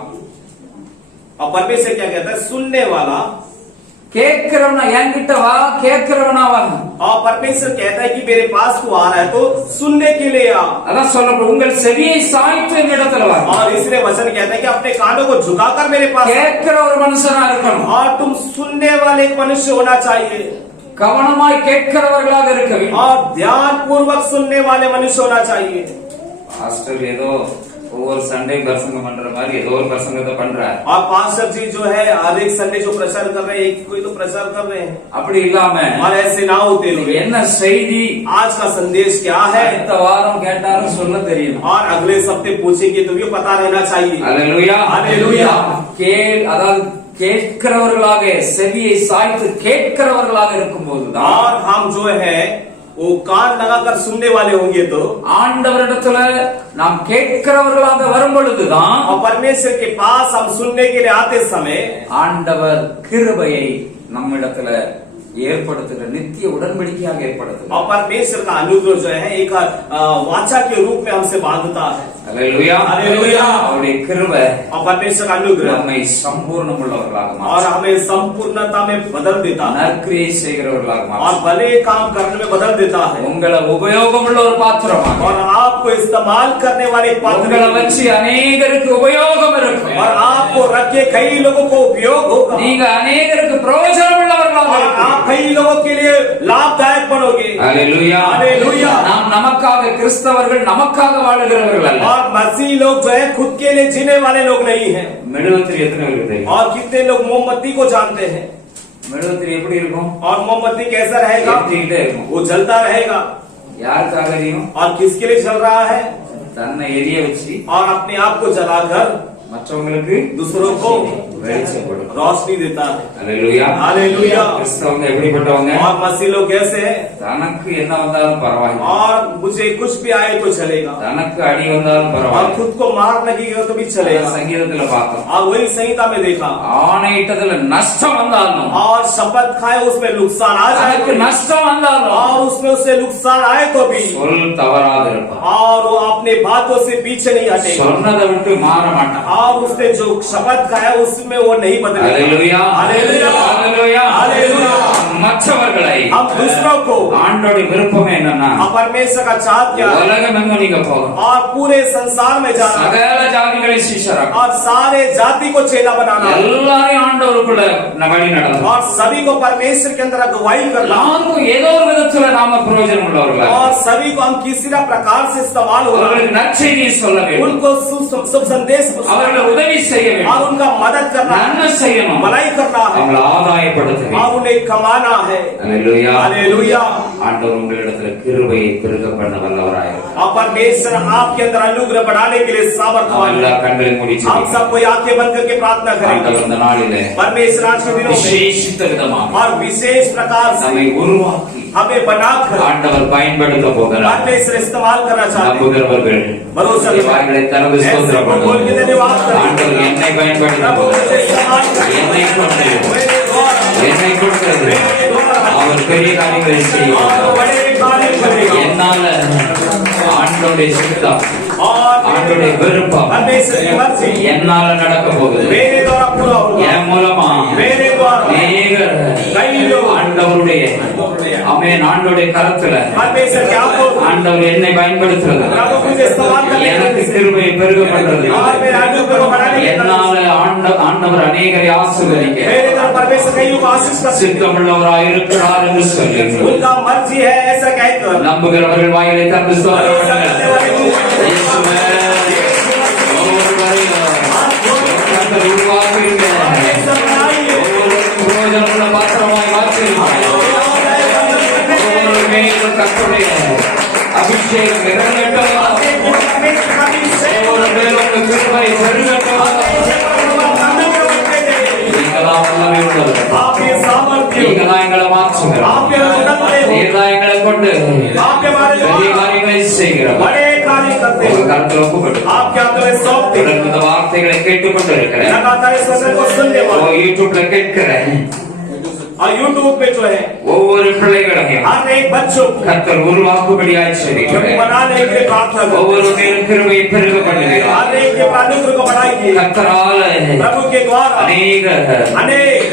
और परमेश्वर क्या कहता है? सुनने वाला. கேட்கிறவனா என்கிட்ட வா, கேட்கிறவனா வா. और परमेश्वर कहता है कि मेरे पास तू आ रहा है तो सुनने के लिए आ. அதான் சொல்லப்படும், உங்கள் செவியை சாய்த்து என்னிடத்துல வா. और इसलिए वचन कहता है कि अपने कानों को झुकाकर मेरे पास आ. கேட்கிற ஒரு மனுஷனா இருக்கணும். और तुम सुनने वाले एक मनुष्य होना चाहिए. கவனமாய் கேட்கிறவர்களாக இருக்க வேண்டும். और ध्यान पूर्वक सुनने वाले मनुष्य होना चाहिए. பாஸ்டர் ஏதோ ஒவ்வொரு சண்டே பிரசங்கம் பண்ற மாதிரி ஏதோ ஒரு பிரசங்கத்தை பண்றார். और पास्टर जी जो है हर एक संडे जो प्रचार कर रहे हैं, एक कोई तो प्रचार कर रहे हैं. அப்படி இல்லாம और ऐसे ना होते लोग. என்ன செய்தி आज का संदेश क्या है? அடுத்த வாரம் கேட்டாலும் சொல்ல தெரியும். और अगले हफ्ते पूछेंगे तो भी पता रहना चाहिए. அல்லேலூயா, அல்லேலூயா. அதாவது கேட்கிறவர்களாக, செவியை சாய்த்து கேட்கிறவர்களாக இருக்கும்போதுதான் और हम जो है वो कान लगाकर सुनने वाले होंगे तो, ஆண்டவரிடத்துல நாம் கேட்கிறவர்களாக வரும் பொழுதுதான் और परमेश्वर के पास हम सुनने के लिए आते समय ஆண்டவர் கிருபையை நம்மிடத்துல ஏற்படுத்துகிற நித்திய உடன்படிக்கையாக ஏற்படுத்துகிறார். और परमेश्वर का अनुग्रह जो है एक वाचा के रूप में हमसे बांधता है. அல்லேலூயா, அல்லேலூயா. அவருடைய கிருபை और परमेश्वर का अनुग्रह நம்மை சம்பூர்ணமுள்ளவர்களாக और மாற்றும், हमें संपूर्णता में बदल देता है. நற்கிரியை செய்கிறவர்களாக और மாற்றும், भले काम करने में बदल देता है. உங்களை உபயோகமுள்ள ஒரு பாத்திரமாக, और आपको इस्तेमाल करने वाले एक पात्र உங்களை வச்சு அநேகருக்கு உபயோகம் இருக்கும். और आपको रख के कई लोगों को उपयोग होगा. நீங்க அநேகருக்கு பிரயோஜனம் உள்ளவர்களாக और இருப்பீர்கள். आप कई लोगों के लिए लाभदायक बनोगे. அல்லேலூயா, அல்லேலூயா. நாம் நமக்காக, கிறிஸ்தவர்கள் நமக்காக வாழுகிறவர்கள் அல்ல. और मसीह लोग जो है खुद के लिए जीने वाले लोग नहीं हैं. மெழுகுத்திரி எத்தனை பேருக்கு தெரியும்? और कितने लोग मोमबत्ती को जानते हैं? மெழுகுத்திரி எப்படி இருக்கும்? और मोमबत्ती कैसा रहेगा? எரிஞ்சுக்கிட்டே இருக்கும். वो जलता रहेगा. யாருக்காக எரியும்? और किसके लिए जल रहा है? தன்னை எரிய வச்சு और अपने आप को जलाकर மற்றவங்களுக்கு दूसरों को வெளிச்சப்படும். रोशनी देता है। அல்லேலூயா. हालेलुया। கிறிஸ்தவங்க எப்படிப்பட்டவங்க? और मसीह लोग कैसे हैं? தனக்கு என்ன வந்தாலும் பரவாயில்லை, और मुझे कुछ भी आए तो चलेगा, தனக்கு அடி வந்தாலும் और பரவாயில்லை. खुद को मार लगेगा तो भी चलेगा। சங்கீதத்துல பார்த்தோம், और वही संहिता में देखा, ஆணையிட்டதுல நஷ்டம் வந்தாலும், और शपथ खाए उसमें नुकसान आ जाए தனக்கு तो भी, நஷ்டம் வந்தாலும் और उसमें उसे नुकसान आए तो भी, சொல் தவறாதிருப்பான். और वो अपने बातों से पीछे नहीं हटेगा, சொன்னதை விட்டு மாற மாட்டான். और उसने जो शपथ खाया उसमें वो नहीं बदलेगा। அல்லேலூயா. हालेलुया। அல்லேலூயா. हालेलुया। மற்றவர்களை हम दूसरों को, ஆண்டோட விருப்பம் என்னன்னா, परमेश्वर का चाहत क्या है? உலகம் எங்கும் நீங்க போகணும், और पूरे संसार में जाना, சகல ஜாதிகளை சீஷராக்கணும், और सारे जाति को चेला बनाना, எல்லாரையும் ஆண்டவருக்குள்ள வழி நடத்தணும். और सभी को परमेश्वर के अंदर अगुवाई करना, எல்லாருக்கும் ஏதோ ஒரு விதத்துல நாம பிரயோஜனம் உள்ளவர்களா, और सभी को हम किसी ना प्रकार से इस्तेमाल हो, அவர்களுக்கு நற்செய்தியை சொல்ல வேண்டும், उनको शुभ संदेश அவர்களை உதவி செய்ய और வேண்டும், उनका मदद करना, நன்மை செய்யணும், भलाई करना है, அவங்களை ஆதாயப்படுத்த और வேண்டும். उन्हें कमाना है। அல்லேலூயா. हालेलुया। ஆண்டவர் உங்களிடத்துல கிருபையை பெருக பண்ண வல்லவராயிருக்கிறார். और परमेश्वर आपके अंदर अनुग्रह बढ़ाने के लिए सामर्थ्यवान எல்லா है। கண்களை மூடி हम ஜெபிக்கலாம். सबको आंखें बंद करके प्रार्थना ஆண்டவர் करेंगे। இந்த நாளிலே परमेश्वर आज के दिनों में விசேஷித்த விதமாக और विशेष प्रकार से நம்மை உருவாக்கி हमें बनाकर ஆண்டவர் பயன்படுத்த போகிறார். परमेश्वर इस्तेमाल करना चाहते हैं। நம்புகிறவர்கள் भरोसा உங்களுடைய வாய்களை திறந்து ஸ்தோத்திரம் பண்ணுங்கள். ஆண்டவர் என்னை பயன்படுத்த प्रभु போகிறார். मुझे इस्तेमाल என்னை கொண்டு मेरे द्वारा, என்னை கொடுக்கிறது அவர் பெரிய காரியங்களை और செய்வார். बड़े कार्य करेगा। என்னால ஆண்டவருடைய சித்தம், और ஆண்டவருடைய விருப்பம் परमेश्वर की मर्जी என்னால நடக்க போகுது. मेरे द्वारा पूरा होगा। என் மூலமா मेरे द्वारा அநேகர் ஆண்டவருடைய ஆமென் ஆண்டவருடைய கரத்துல परमेश्वर के आपको ஆண்டவர் என்னை பயன்படுத்துறது, प्रभु मुझे इस्तेमाल எனக்கு करने கிருபையை பெருக பண்றது, और मेरे अनुग्रह को बढ़ाने के लिए என்னால ஆண்டவர் அநேகரை ஆசீர்வதிக்க मेरे द्वारा परमेश्वर कईयों को आशीष कर सकते சித்தமுள்ளவராய் இருக்கிறார் என்று சொல்லுங்கள். उनका मर्जी है ऐसा कहकर நம்புகிறவர்கள் வாயிலை திறந்து ஸ்தோத்திரம் பண்ணுங்கள். இயேசுவே, ஒவ்வொருவரையும் கர்த்தர் உருவாக்குவீங்க. ஒவ்வொருவருக்கும் பிரயோஜனமுள்ள பாத்திரமாய் மாற்றுவீங்க. ஒவ்வொரு மேலும் கர்த்தருடைய அபிஷேகம் இறங்கட்டும். ஒவ்வொரு மேலும் கிருபை பெருகட்டும். நீங்களாம் வல்லமை உள்ளவர்கள். आप ये सामर्थ्य நீங்களாம் எங்களை மாற்றுகிறவர். आप ये रचनात्मक हो। நீங்களாம் எங்களை கொண்டு आप के बारे में பெரிய காரியங்களை செய்கிறவர். बड़े कार्य करते உங்க हैं। கருத்துல ஒப்புக்கொண்டு आप क्या करें सौंपते हैं। தொடர்ந்து இந்த வார்த்தைகளை கேட்டுக்கொண்டு இருக்கிறேன். लगातार इस वचन को सुनने वाले யூடியூப்ல கேட்கிறேன் और यूट्यूब पे जो है ஒவ்வொரு பிள்ளைகளையும் हर एक बच्चों को கர்த்தர் உருவாக்கும்படியாய் செய்கிறேன். बनाने के लिए प्रार्थना करो। ஒவ்வொரு மேலும் கிருபையை பெருக பண்ணுகிறார். हर एक के अनुग्रह को बढ़ाइए। கர்த்தரால் प्रभु के द्वारा அநேக अनेक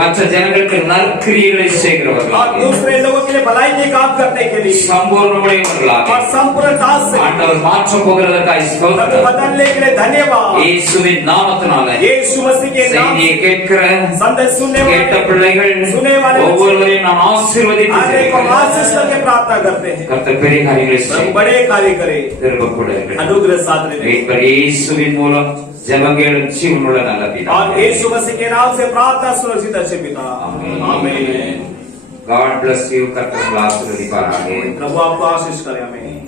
மற்ற ஜனங்களுக்கு நற்கிரியைகளை और செய்கிறவர்களாக दूसरे लोगों के लिए भलाई के काम करने के लिए சம்பூர்ணமுடையவர்களாக और संपूर्णता से ஆண்டவர் மாற்ற போகிறதற்காய் प्रभु ஸ்தோத்திரம். बदलने के लिए धन्यवाद। இயேசுவின் நாமத்தினால यीशु मसीह के नाम செய்தியை கேட்கிற संदेश सुनने கேட்ட वाले பிள்ளைகள் सुने वाले ஒவ்வொருவரையும் நாம் ஆசீர்வதித்து हर एक को आशीष करके प्रार्थना करते हैं। கர்த்தர் பெரிய காரியங்களை प्रभु செய்ய बड़े कार्य करे, திரும்ப கூட இருக்கிறார். अनुग्रह साथ रहे மீட்பர் இயேசுவின் மூலம் ஜெபங்களும் ஜீவனுள்ள நல்ல और பிதாவே. यीशु मसीह के नाम से प्रार्थना सुरक्षित अच्छे पिता आमीन। आमीन। God bless you. கர்த்தர் உங்களை ஆசீர்வதிப்பாராக. प्रभु आपको आशीष करे। आमीन।